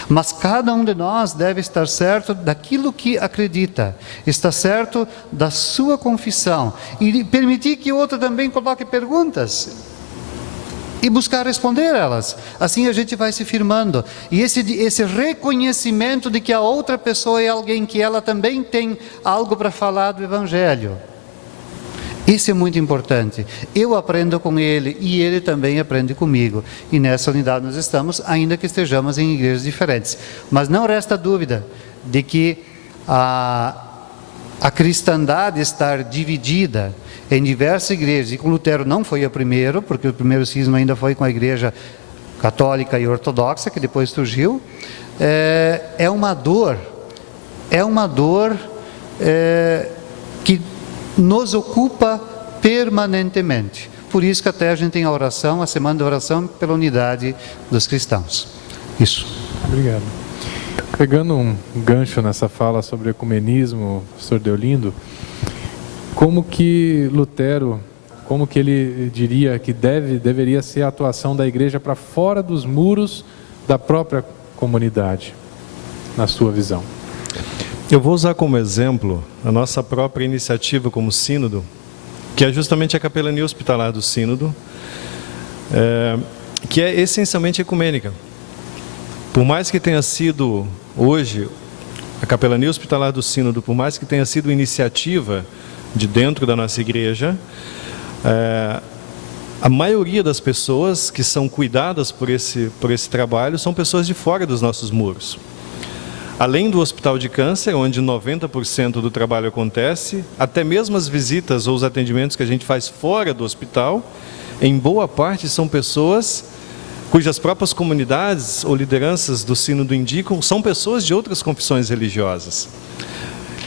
Mas cada um de nós deve estar certo daquilo que acredita, estar certo da sua confissão e permitir que o outro também coloque perguntas e buscar responder elas. Assim a gente vai se firmando. E esse reconhecimento de que a outra pessoa é alguém que ela também tem algo para falar do Evangelho. Isso é muito importante. Eu aprendo com ele e ele também aprende comigo. E nessa unidade nós estamos, ainda que estejamos em igrejas diferentes. Mas não resta dúvida de que a cristandade estar dividida em diversas igrejas, e com Lutero não foi o primeiro, porque o primeiro cisma ainda foi com a igreja católica e ortodoxa, que depois surgiu, é uma dor que nos ocupa permanentemente. Por isso que até a gente tem a semana de oração pela unidade dos cristãos. Isso. Obrigado. Pegando um gancho nessa fala sobre ecumenismo, professor Deolindo, como que Lutero, como que ele diria que deveria ser a atuação da igreja para fora dos muros da própria comunidade, na sua visão? Eu vou usar como exemplo a nossa própria iniciativa como sínodo, que é justamente a capelania hospitalar do sínodo, que é essencialmente ecumênica. Por mais que tenha sido hoje a capelania hospitalar do sínodo, por mais que tenha sido iniciativa de dentro da nossa igreja, a maioria das pessoas que são cuidadas por esse trabalho são pessoas de fora dos nossos muros. Além do hospital de câncer, onde 90% do trabalho acontece, até mesmo as visitas ou os atendimentos que a gente faz fora do hospital, em boa parte são pessoas cujas próprias comunidades ou lideranças do sínodo indicam, são pessoas de outras confissões religiosas.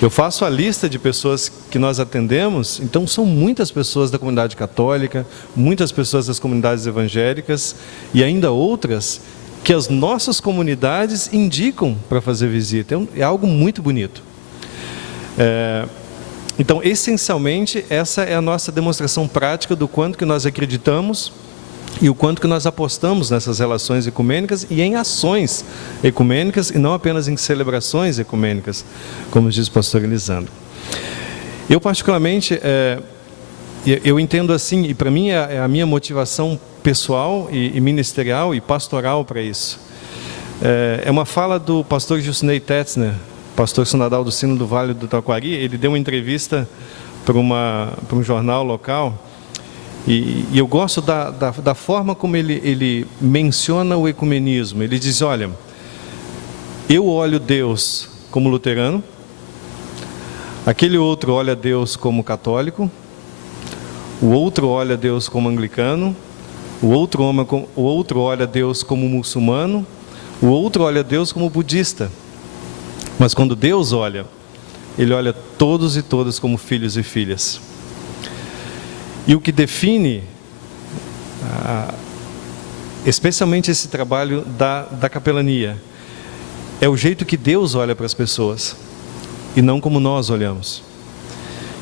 Eu faço a lista de pessoas que nós atendemos, então são muitas pessoas da comunidade católica, muitas pessoas das comunidades evangélicas e ainda outras que as nossas comunidades indicam para fazer visita. É algo muito bonito. Então, essencialmente, essa é a nossa demonstração prática do quanto que nós acreditamos e o quanto que nós apostamos nessas relações ecumênicas e em ações ecumênicas e não apenas em celebrações ecumênicas, como diz o pastor Elisandro. Eu particularmente, eu entendo assim, e para mim é a minha motivação pessoal e ministerial e pastoral para isso. É uma fala do pastor Jusney Tetzner, pastor sinodal do Sínodo do Vale do Taquari. Ele deu uma entrevista para um jornal local. E eu gosto da forma como ele menciona o ecumenismo. Ele diz, olha, eu olho Deus como luterano, aquele outro olha Deus como católico, o outro olha Deus como anglicano, o outro olha Deus como muçulmano, o outro olha Deus como budista. Mas quando Deus olha, Ele olha todos e todas como filhos e filhas. E o que define, especialmente esse trabalho da capelania, é o jeito que Deus olha para as pessoas, e não como nós olhamos.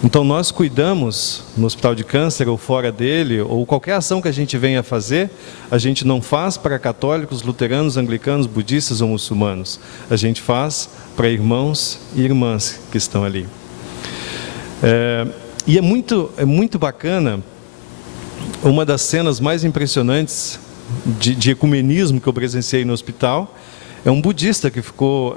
Então nós cuidamos no hospital de câncer, ou fora dele, ou qualquer ação que a gente venha fazer, a gente não faz para católicos, luteranos, anglicanos, budistas ou muçulmanos. A gente faz para irmãos e irmãs que estão ali. E é muito bacana, uma das cenas mais impressionantes de ecumenismo que eu presenciei no hospital, é um budista que ficou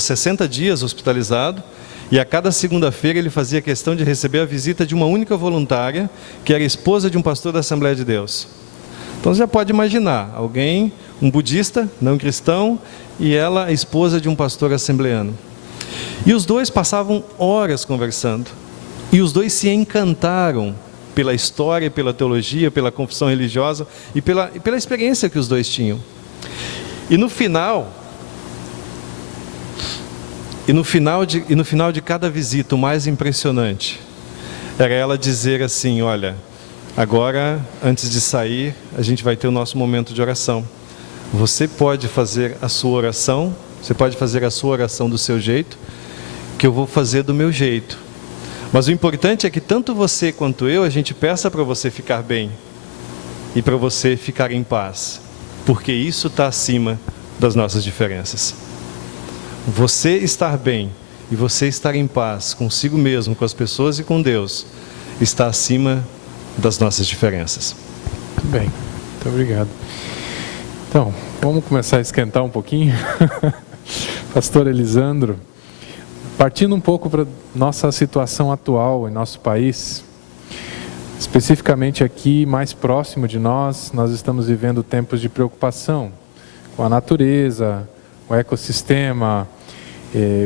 60 dias hospitalizado, e a cada segunda-feira ele fazia questão de receber a visita de uma única voluntária, que era esposa de um pastor da Assembleia de Deus. Então você já pode imaginar, um budista, não cristão, e ela esposa de um pastor assembleano. E os dois passavam horas conversando. E os dois se encantaram pela história, pela teologia, pela confissão religiosa e pela experiência que os dois tinham. E no final de cada visita, o mais impressionante era ela dizer assim, olha, agora, antes de sair, a gente vai ter o nosso momento de oração. Você pode fazer a sua oração, do seu jeito, que eu vou fazer do meu jeito. Mas o importante é que tanto você quanto eu, a gente peça para você ficar bem e para você ficar em paz, porque isso está acima das nossas diferenças. Você estar bem e você estar em paz consigo mesmo, com as pessoas e com Deus, está acima das nossas diferenças. Muito bem, muito obrigado. Então, vamos começar a esquentar um pouquinho. Pastor Elisandro, partindo um pouco para nossa situação atual em nosso país, especificamente aqui, mais próximo de nós estamos vivendo tempos de preocupação com a natureza, o ecossistema,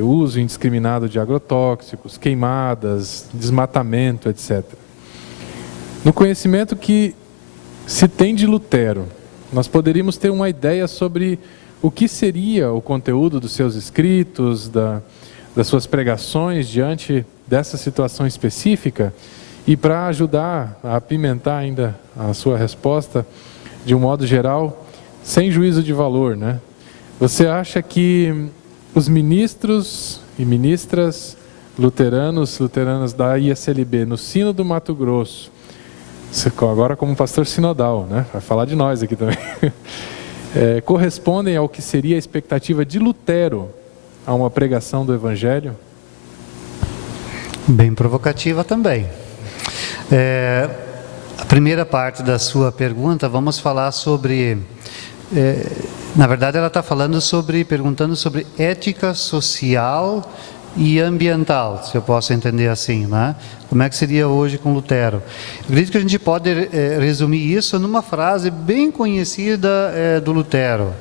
uso indiscriminado de agrotóxicos, queimadas, desmatamento, etc. No conhecimento que se tem de Lutero, nós poderíamos ter uma ideia sobre o que seria o conteúdo dos seus escritos, das suas pregações diante dessa situação específica, e para ajudar a apimentar ainda a sua resposta, de um modo geral, sem juízo de valor, né? Você acha que os ministros e ministras luteranas da ISLB, no Sino do Mato Grosso, agora como pastor sinodal, né? Vai falar de nós aqui também, correspondem ao que seria a expectativa de Lutero a uma pregação do Evangelho? Bem provocativa também. A primeira parte da sua pergunta, vamos falar sobre... na verdade, ela está perguntando sobre ética social e ambiental, se eu posso entender assim, né? Como é que seria hoje com Lutero? Eu acredito que a gente pode resumir isso numa frase bem conhecida do Lutero.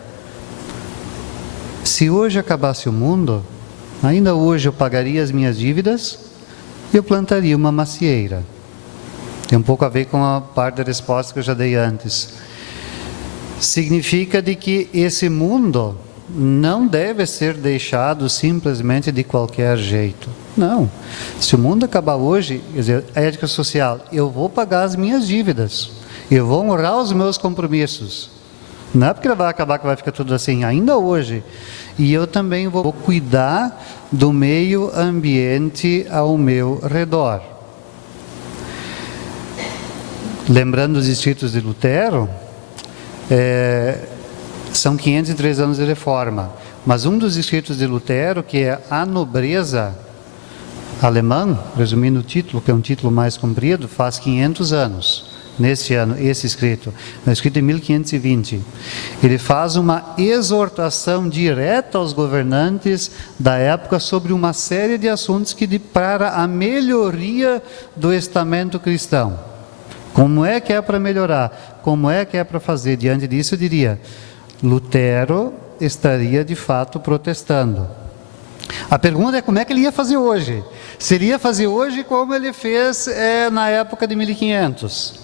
Se hoje acabasse o mundo, ainda hoje eu pagaria as minhas dívidas e eu plantaria uma macieira. Tem um pouco a ver com a parte da resposta que eu já dei antes. Significa de que esse mundo não deve ser deixado simplesmente de qualquer jeito. Não. Se o mundo acabar hoje, quer dizer, a ética social, eu vou pagar as minhas dívidas, eu vou honrar os meus compromissos. Não é porque vai acabar que vai ficar tudo assim, ainda hoje. E eu também vou cuidar do meio ambiente ao meu redor. Lembrando os escritos de Lutero, são 503 anos de reforma, mas um dos escritos de Lutero, que é A Nobreza Alemã, resumindo o título, que é um título mais comprido, faz 500 anos, neste ano, esse escrito, é escrito em 1520. Ele faz uma exortação direta aos governantes da época sobre uma série de assuntos para a melhoria do estamento cristão. Como é que é para melhorar? Como é que é para fazer? Diante disso, eu diria, Lutero estaria de fato protestando. A pergunta é como é que ele ia fazer hoje? Se ele ia fazer hoje como ele fez na época de 1500.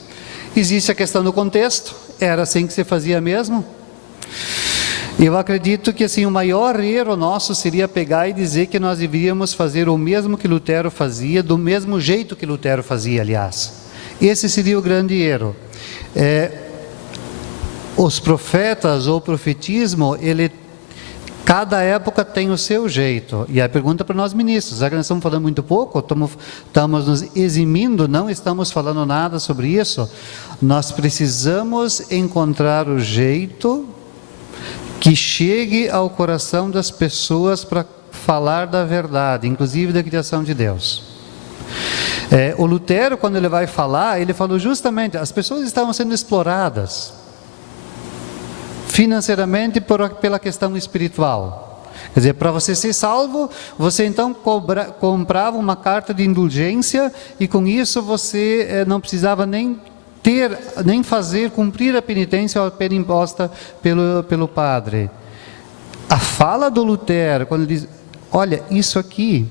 Existe a questão do contexto, era assim que se fazia mesmo? Eu acredito que assim, o maior erro nosso seria pegar e dizer que nós deveríamos fazer o mesmo que Lutero fazia, do mesmo jeito que Lutero fazia, aliás. Esse seria o grande erro. Os profetas ou o profetismo, cada época tem o seu jeito. E a pergunta para nós ministros, já que nós estamos falando muito pouco, estamos nos eximindo, não estamos falando nada sobre isso, nós precisamos encontrar o jeito que chegue ao coração das pessoas para falar da verdade, inclusive da criação de Deus. O Lutero, quando ele vai falar, ele falou justamente, as pessoas estavam sendo exploradas financeiramente pela questão espiritual. Quer dizer, para você ser salvo, você então comprava uma carta de indulgência e com isso você não precisava nem cumprir a penitência ou a pena imposta pelo padre. A fala do Lutero, quando ele diz, olha, isso aqui,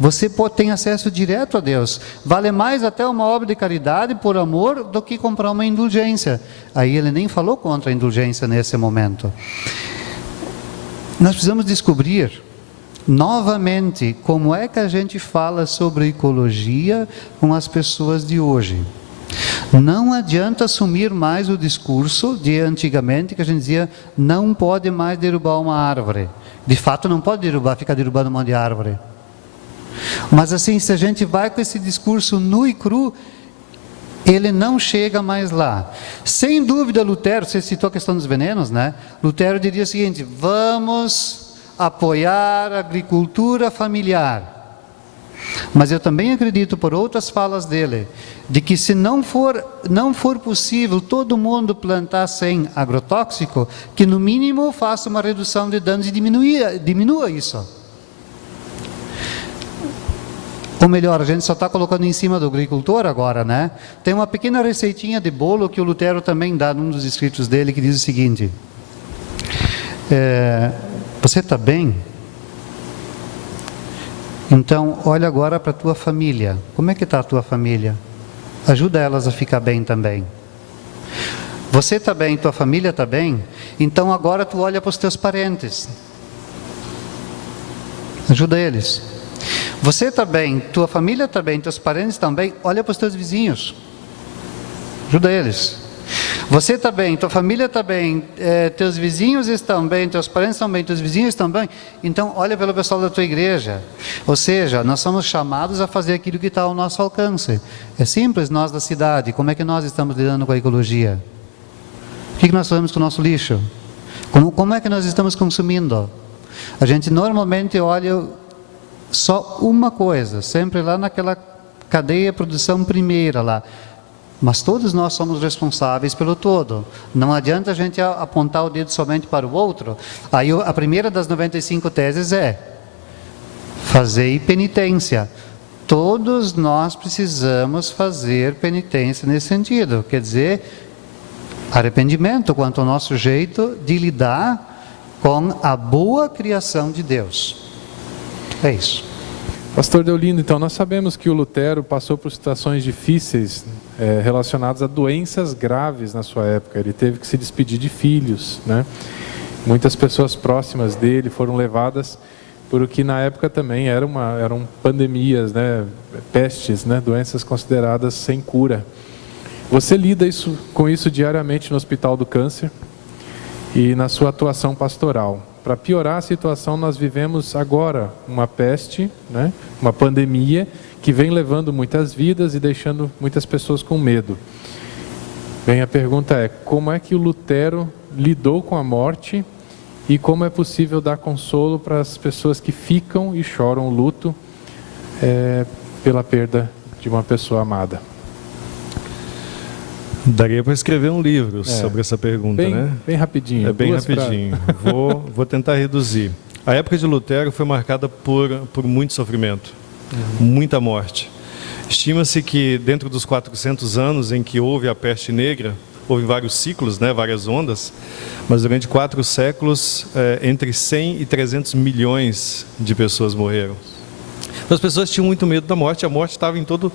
você tem acesso direto a Deus, vale mais até uma obra de caridade por amor do que comprar uma indulgência. Aí ele nem falou contra a indulgência nesse momento. Nós precisamos descobrir novamente como é que a gente fala sobre ecologia com as pessoas de hoje. Não adianta assumir mais o discurso de antigamente que a gente dizia não pode mais derrubar uma árvore. De fato não pode ficar derrubando um monte de árvore. Mas assim, se a gente vai com esse discurso nu e cru, ele não chega mais lá. Sem dúvida, Lutero, você citou a questão dos venenos, né? Lutero diria o seguinte: vamos apoiar a agricultura familiar. Mas eu também acredito, por outras falas dele, de que se não for possível todo mundo plantar sem agrotóxico, que no mínimo faça uma redução de danos e diminua isso. Ou melhor, a gente só está colocando em cima do agricultor agora, né? Tem uma pequena receitinha de bolo que o Lutero também dá num dos escritos dele, que diz o seguinte: você está bem? Então, olha agora para a tua família. Como é que está a tua família? Ajuda elas a ficar bem também. Você está bem, tua família está bem? Então agora tu olha para os teus parentes. Ajuda eles. Você está bem, tua família está bem, teus parentes estão bem, olha para os teus vizinhos. Ajuda eles. Você está bem, tua família está bem, teus vizinhos estão bem, teus parentes estão bem, teus vizinhos estão bem, então olha pelo pessoal da tua igreja. Ou seja, nós somos chamados a fazer aquilo que está ao nosso alcance. É simples, nós da cidade, como é que nós estamos lidando com a ecologia? O que nós fazemos com o nosso lixo? Como é que nós estamos consumindo? A gente normalmente olha só uma coisa, sempre lá naquela cadeia produção primeira lá. Mas todos nós somos responsáveis pelo todo. Não adianta a gente apontar o dedo somente para o outro. Aí a primeira das 95 teses é: fazei penitência. Todos nós precisamos fazer penitência nesse sentido. Quer dizer, arrependimento quanto ao nosso jeito de lidar com a boa criação de Deus. É isso. Pastor Deolindo, então nós sabemos que o Lutero passou por situações difíceis relacionadas a doenças graves na sua época. Ele teve que se despedir de filhos, né? Muitas pessoas próximas dele foram levadas por o que na época também eram pandemias, né? Pestes, né? Doenças consideradas sem cura. Você lida com isso diariamente no Hospital do Câncer e na sua atuação pastoral. Para piorar a situação, nós vivemos agora uma peste, né? Uma pandemia que vem levando muitas vidas e deixando muitas pessoas com medo. Bem, a pergunta é: como é que o Lutero lidou com a morte e como é possível dar consolo para as pessoas que ficam e choram o luto pela perda de uma pessoa amada? Daria para escrever um livro sobre essa pergunta, né? Bem rapidinho. É bem rapidinho. Vou tentar reduzir. A época de Lutero foi marcada por muito sofrimento, muita morte. Estima-se que dentro dos 400 anos em que houve a peste negra, houve vários ciclos, né, várias ondas, mas durante 4 séculos, entre 100 e 300 milhões de pessoas morreram. As pessoas tinham muito medo da morte, a morte estava em todos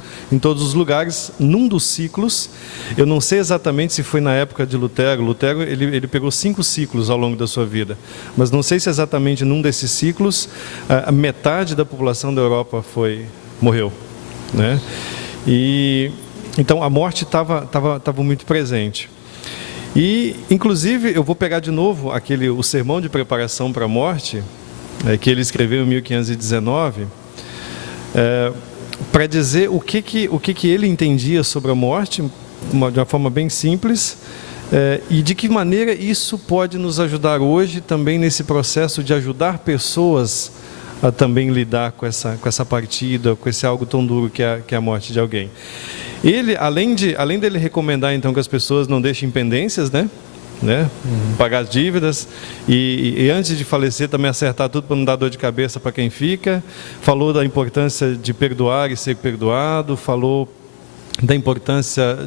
os lugares. Num dos ciclos, eu não sei exatamente se foi na época de Lutero. Lutero ele pegou 5 ciclos ao longo da sua vida, mas não sei se exatamente num desses ciclos, a metade da população da Europa morreu, né? E então a morte estava muito presente. E, inclusive, eu vou pegar de novo o sermão de preparação para a morte, que ele escreveu em 1519, para dizer o que ele entendia sobre a morte, de uma forma bem simples, e de que maneira isso pode nos ajudar hoje também nesse processo de ajudar pessoas a também lidar com essa partida, com esse algo tão duro que é a morte de alguém. Ele, além dele recomendar então que as pessoas não deixem pendências, né? Pagar as dívidas e antes de falecer também acertar tudo para não dar dor de cabeça para quem fica. Falou da importância de perdoar e ser perdoado, falou da importância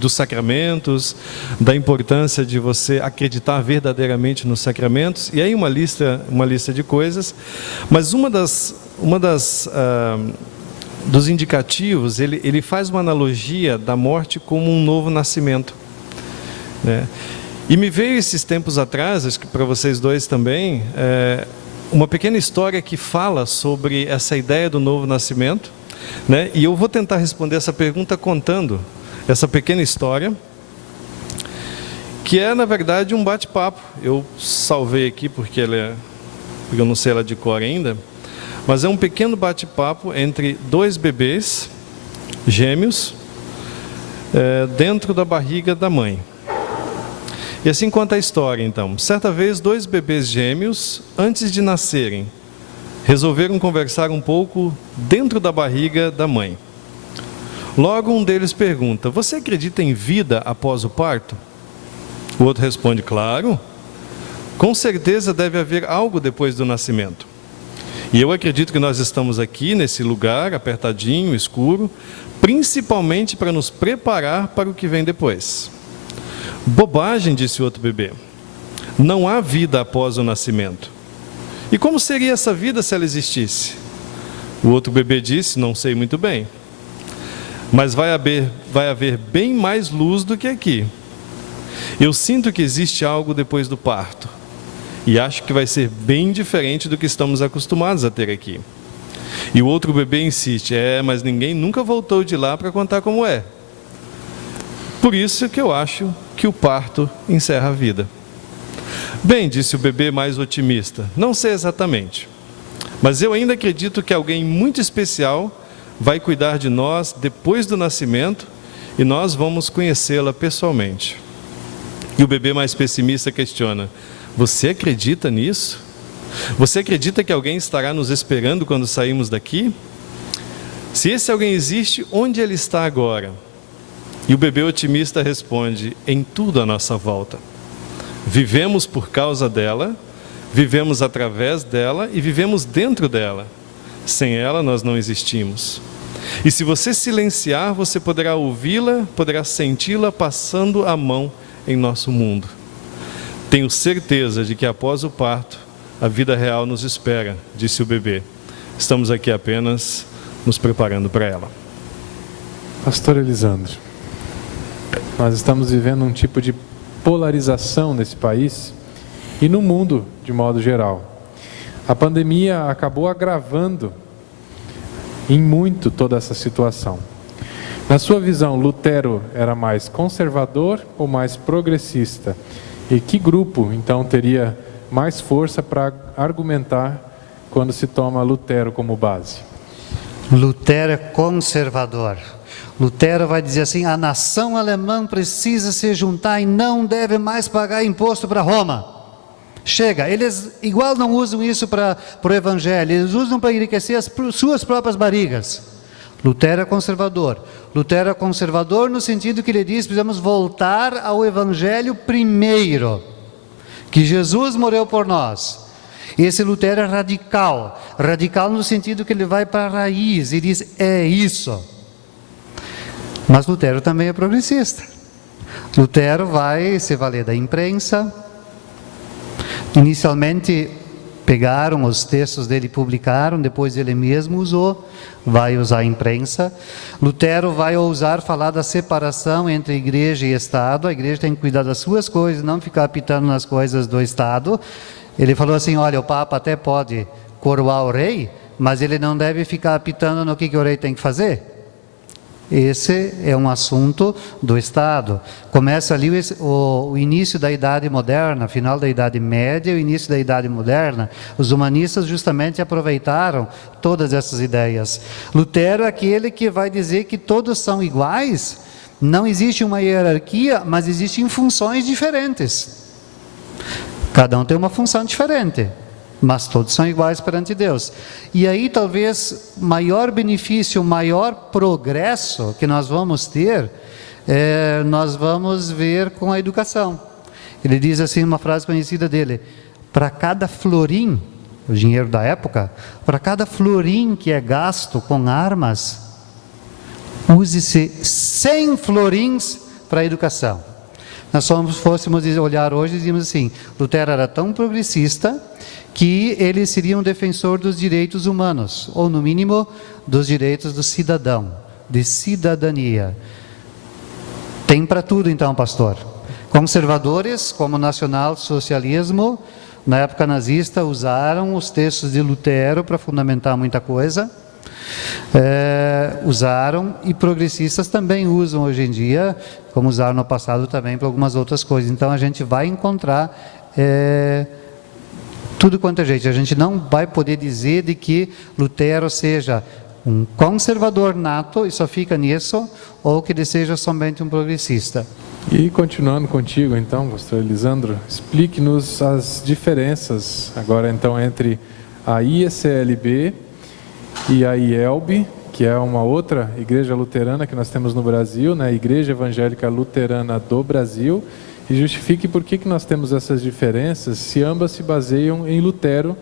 dos sacramentos, da importância de você acreditar verdadeiramente nos sacramentos, e aí uma lista de coisas. Mas dos indicativos, ele faz uma analogia da morte como um novo nascimento, né? E me veio esses tempos atrás, acho que para vocês dois também, uma pequena história que fala sobre essa ideia do novo nascimento, né? E eu vou tentar responder essa pergunta contando essa pequena história, que é, na verdade, um bate-papo. Eu salvei aqui porque eu não sei ela de cor ainda, mas é um pequeno bate-papo entre 2 bebês gêmeos, dentro da barriga da mãe. E assim conta a história, então. Certa vez, 2 bebês gêmeos, antes de nascerem, resolveram conversar um pouco dentro da barriga da mãe. Logo, um deles pergunta: você acredita em vida após o parto? O outro responde: claro. Com certeza deve haver algo depois do nascimento. E eu acredito que nós estamos aqui, nesse lugar, apertadinho, escuro, principalmente para nos preparar para o que vem depois. Bobagem, disse o outro bebê. Não há vida após o nascimento. E como seria essa vida se ela existisse? O outro bebê disse: não sei muito bem. Mas vai haver bem mais luz do que aqui. Eu sinto que existe algo depois do parto. E acho que vai ser bem diferente do que estamos acostumados a ter aqui. E o outro bebê insiste: mas ninguém nunca voltou de lá para contar como é. Por isso que eu acho que o parto encerra a vida. Bem, disse o bebê mais otimista, não sei exatamente. Mas eu ainda acredito que alguém muito especial vai cuidar de nós depois do nascimento e nós vamos conhecê-la pessoalmente. E o bebê mais pessimista questiona: você acredita nisso? Você acredita que alguém estará nos esperando quando sairmos daqui? Se esse alguém existe, onde ele está agora? E o bebê otimista responde: em tudo à nossa volta. Vivemos por causa dela, vivemos através dela e vivemos dentro dela. Sem ela, nós não existimos. E se você silenciar, você poderá ouvi-la, poderá senti-la passando a mão em nosso mundo. Tenho certeza de que após o parto, a vida real nos espera, disse o bebê. Estamos aqui apenas nos preparando para ela. Pastor Elisandro, nós estamos vivendo um tipo de polarização nesse país e no mundo de modo geral. A pandemia acabou agravando em muito toda essa situação. Na sua visão, Lutero era mais conservador ou mais progressista? E que grupo, então, teria mais força para argumentar quando se toma Lutero como base? Lutero é conservador. Lutero vai dizer assim: a nação alemã precisa se juntar e não deve mais pagar imposto para Roma. Chega, eles igual não usam isso para o evangelho, eles usam para enriquecer as suas próprias barrigas. Lutero é conservador. Lutero é conservador no sentido que ele diz: precisamos voltar ao evangelho primeiro, que Jesus morreu por nós. Esse Lutero é radical, radical no sentido que ele vai para a raiz e diz: é isso. Mas Lutero também é progressista. Lutero vai se valer da imprensa. Inicialmente pegaram os textos dele e publicaram, depois ele mesmo usou, vai usar a imprensa. Lutero vai ousar falar da separação entre igreja e Estado. A igreja tem que cuidar das suas coisas, não ficar apitando nas coisas do Estado. Ele falou assim: olha, o Papa até pode coroar o rei, mas ele não deve ficar apitando no que o rei tem que fazer. Esse é um assunto do Estado. Começa ali o início da Idade Moderna, final da Idade Média e o início da Idade Moderna. Os humanistas justamente aproveitaram todas essas ideias. Lutero é aquele que vai dizer que todos são iguais, não existe uma hierarquia, mas existem funções diferentes. Cada um tem uma função diferente, mas todos são iguais perante Deus. E aí talvez maior benefício, maior progresso que nós vamos ter, nós vamos ver com a educação. Ele diz assim, uma frase conhecida dele: para cada florim, o dinheiro da época, para cada florim que é gasto com armas, use-se 100 florins para a educação. Nós fôssemos olhar hoje e dizíamos assim: Lutero era tão progressista que ele seria um defensor dos direitos humanos, ou no mínimo dos direitos do cidadão, de cidadania. Tem para tudo então, pastor. Conservadores, como o nacional-socialismo, na época nazista, usaram os textos de Lutero para fundamentar muita coisa. Usaram, e progressistas também usam hoje em dia, como usaram no passado também para algumas outras coisas. Então a gente vai encontrar tudo quanto é gente. A gente não vai poder dizer de que Lutero seja um conservador nato e só fica nisso, ou que ele seja somente um progressista. E continuando contigo então, pastor Elisandro, explique-nos as diferenças agora então entre a IECLB e a IELB, que é uma outra igreja luterana que nós temos no Brasil, né? Igreja Evangélica Luterana do Brasil, e justifique por que nós temos essas diferenças, se ambas se baseiam em Lutero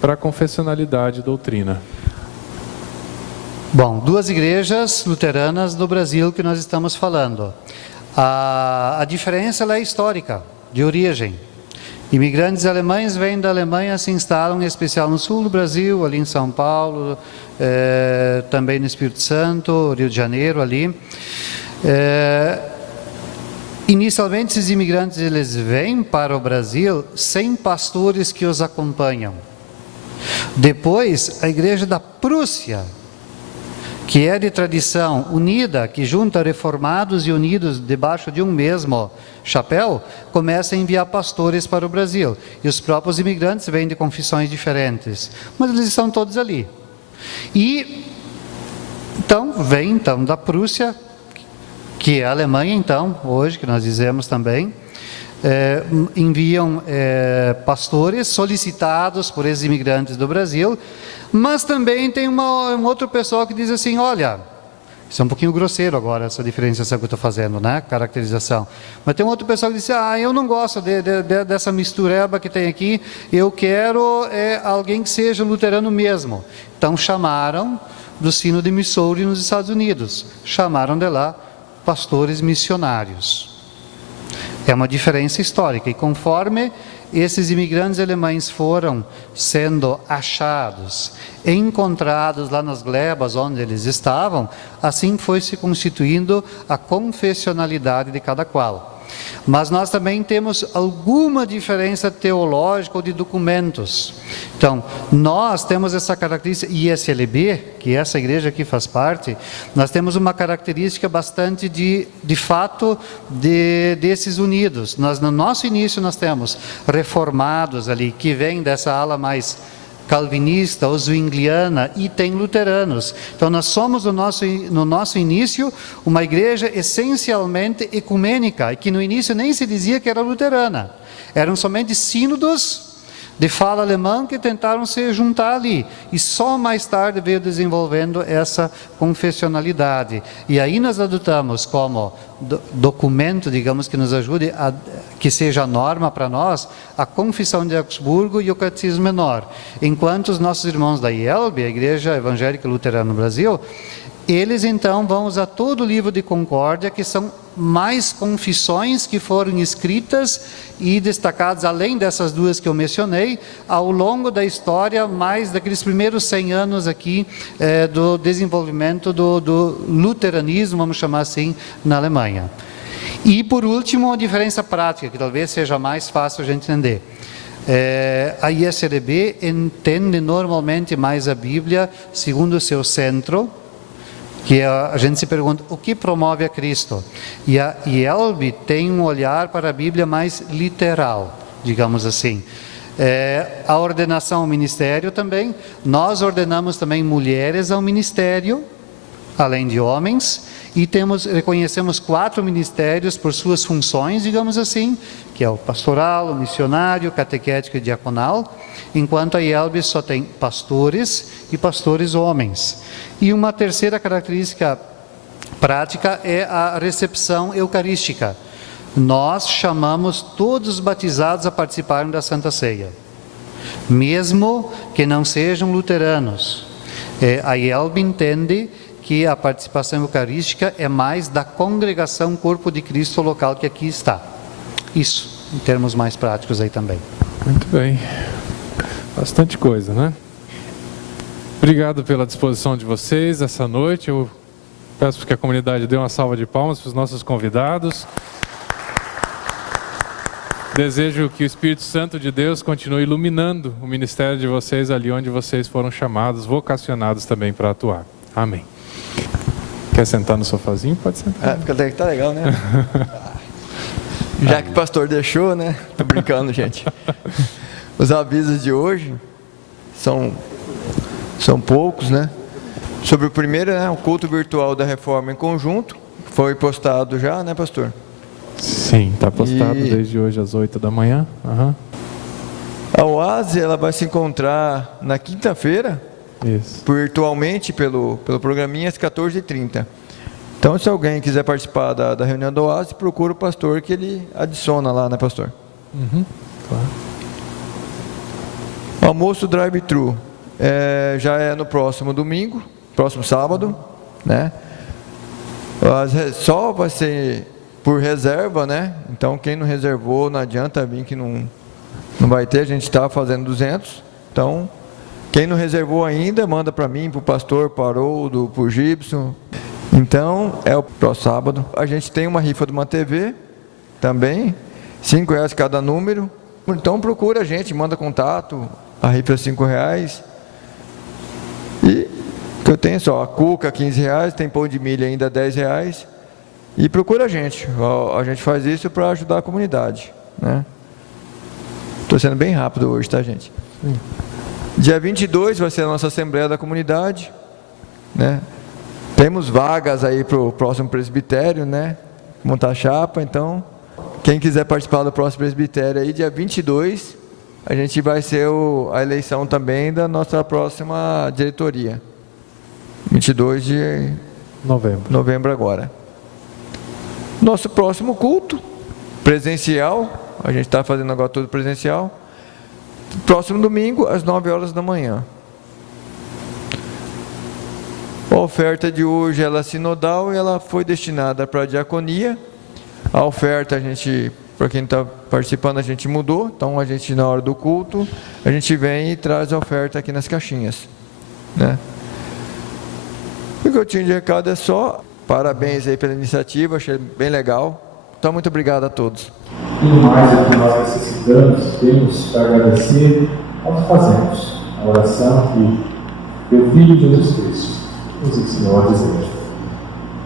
para a confessionalidade e doutrina. Bom, duas igrejas luteranas do Brasil que nós estamos falando. A diferença ela é histórica, de origem. Imigrantes alemães vêm da Alemanha, se instalam em especial no sul do Brasil, ali em São Paulo, também no Espírito Santo, Rio de Janeiro, ali. Inicialmente, esses imigrantes eles vêm para o Brasil sem pastores que os acompanham. Depois, a igreja da Prússia, que é de tradição unida, que junta reformados e unidos debaixo de um mesmo chapéu, começa a enviar pastores para o Brasil. E os próprios imigrantes vêm de confissões diferentes, mas eles estão todos ali. E então vem da Prússia, que é a Alemanha então, hoje, que nós dizemos também, enviam pastores solicitados por esses imigrantes do Brasil, mas também tem um outro pessoal que diz assim, olha, isso é um pouquinho grosseiro agora, essa diferenciação que eu estou fazendo, né? Caracterização. Mas tem um outro pessoal que diz, eu não gosto dessa mistureba que tem aqui, eu quero alguém que seja luterano mesmo. Então chamaram do sino de Missouri nos Estados Unidos, chamaram de lá pastores missionários. É uma diferença histórica, e conforme esses imigrantes alemães foram sendo achados, encontrados lá nas glebas onde eles estavam, assim foi se constituindo a confessionalidade de cada qual. Mas nós também temos alguma diferença teológica ou de documentos. Então, nós temos essa característica, IECLB, que essa igreja aqui faz parte, nós temos uma característica bastante de fato, desses unidos. Nós, no nosso início, nós temos reformados ali, que vêm dessa ala mais calvinista ou zwingliana, e tem luteranos. Então nós somos no nosso início uma igreja essencialmente ecumênica, e que no início nem se dizia que era luterana, eram somente sínodos de fala alemã que tentaram se juntar ali, e só mais tarde veio desenvolvendo essa confessionalidade, e aí nós adotamos como documento, digamos, que nos ajude que seja a norma para nós, a Confissão de Augsburgo e o Catecismo Menor, enquanto os nossos irmãos da IELB, a Igreja Evangélica Luterana no Brasil, eles então vão usar todo o livro de Concórdia, que são mais confissões que foram escritas e destacadas, além dessas duas que eu mencionei, ao longo da história, mais daqueles primeiros 100 anos aqui, do desenvolvimento do luteranismo, vamos chamar assim, na Alemanha. E por último, uma diferença prática, que talvez seja mais fácil a gente entender. A IECLB entende normalmente mais a Bíblia segundo o seu centro, que a gente se pergunta, o que promove a Cristo? E a IELB tem um olhar para a Bíblia mais literal, digamos assim. A ordenação ao ministério também, nós ordenamos também mulheres ao ministério, além de homens, e reconhecemos 4 ministérios por suas funções, digamos assim, que é o pastoral, o missionário, o catequético e diaconal, enquanto a IELB só tem pastores e pastores homens. E uma terceira característica prática é a recepção eucarística. Nós chamamos todos os batizados a participarem da Santa Ceia, mesmo que não sejam luteranos. A IELB entende que a participação eucarística é mais da congregação Corpo de Cristo local que aqui está. Isso, em termos mais práticos aí também. Muito bem. Bastante coisa, né? Obrigado pela disposição de vocês essa noite. Eu peço que a comunidade dê uma salva de palmas para os nossos convidados. Desejo que o Espírito Santo de Deus continue iluminando o ministério de vocês ali onde vocês foram chamados, vocacionados também para atuar. Amém. Quer sentar no sofazinho? Pode sentar. Tá legal, né? Já que o pastor deixou, né? Tô brincando, gente. Os avisos de hoje são poucos, né? sobre o primeiro, né, o culto virtual da Reforma em conjunto. Foi postado já, né, pastor? Sim, está postado desde hoje às 8 da manhã. Uhum. A Oase, ela vai se encontrar na quinta-feira, virtualmente pelo programinha às 14h30. Então, se alguém quiser participar da reunião da Oase, procura o pastor que ele adiciona lá, né, pastor? Uhum, claro. O almoço drive-thru já é no próximo domingo, próximo sábado, né? Só vai ser por reserva, né? Então, quem não reservou, não adianta vir que não vai ter. A gente está fazendo 200. Então, quem não reservou ainda, manda para mim, para o pastor, para o Haroldo, para o Gibson. Então, é o próximo sábado. A gente tem uma rifa de uma TV também, R$5 cada número. Então, procura a gente, manda contato. A rifa é R$5. E que eu tenho só a cuca, R$15, tem pão de milho ainda R$10. E procura a gente. A gente faz isso para ajudar a comunidade, né? Estou sendo bem rápido hoje, tá, gente? Sim. Dia 22 vai ser a nossa Assembleia da Comunidade, né? Temos vagas aí para o próximo presbitério, né? Montar chapa, então, quem quiser participar do próximo presbitério aí, dia 22, a gente vai ser a eleição também da nossa próxima diretoria. 22 de novembro agora. Nosso próximo culto, presencial, a gente está fazendo agora tudo presencial, próximo domingo, às 9 horas da manhã. A oferta de hoje, ela é sinodal e ela foi destinada para a diaconia. A oferta, para quem está participando, a gente mudou. Então, a gente, na hora do culto, a gente vem e traz a oferta aqui nas caixinhas, né? O que eu tinha de recado é só parabéns aí pela iniciativa, achei bem legal. Então, muito obrigado a todos. Tudo mais é que nós necessitamos, temos para agradecer, nós fazemos a oração que o Filho Jesus Cristo nos ensinou a dizer: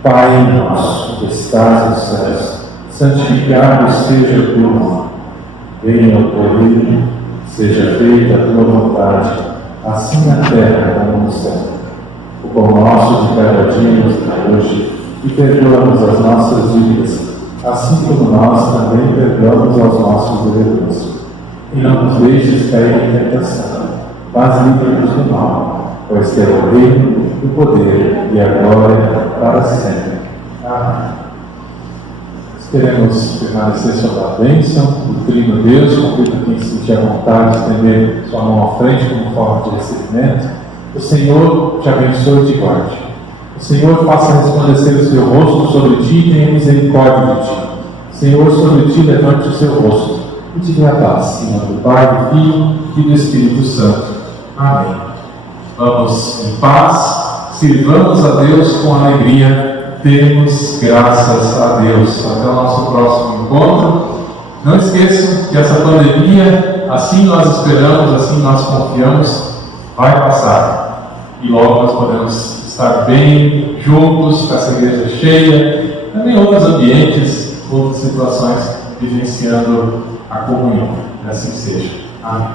Pai nosso, que estás nos céus, santificado seja o teu nome. Venha o teu reino, seja feita a tua vontade, assim na terra como no céu. O pão nosso de cada dia nos dá hoje, e perdoa-nos as nossas dívidas, assim como nós também perdoamos aos nossos devedores. E não nos deixes cair em tentação, mas livra-nos do mal, pois teu é o reino, o poder e a glória para sempre. Amém. Queremos permanecer sob a bênção do Trino Deus. Convido quem se sentir à vontade de estender sua mão à frente como forma de recebimento. O Senhor te abençoe e te guarde. O Senhor faça resplandecer o seu rosto sobre ti e tenha misericórdia de ti. O Senhor sobre ti levante o seu rosto e te dê a paz. Em nome do Pai, do Filho e do Espírito Santo. Amém. Vamos em paz, sirvamos a Deus com alegria, temos graças a Deus. Até o nosso próximo encontro. Não esqueçam que essa pandemia, assim nós esperamos, assim nós confiamos, vai passar. E logo nós podemos estar bem juntos, com essa igreja cheia, também em outros ambientes, outras situações, vivenciando a comunhão. Que assim seja. Amém.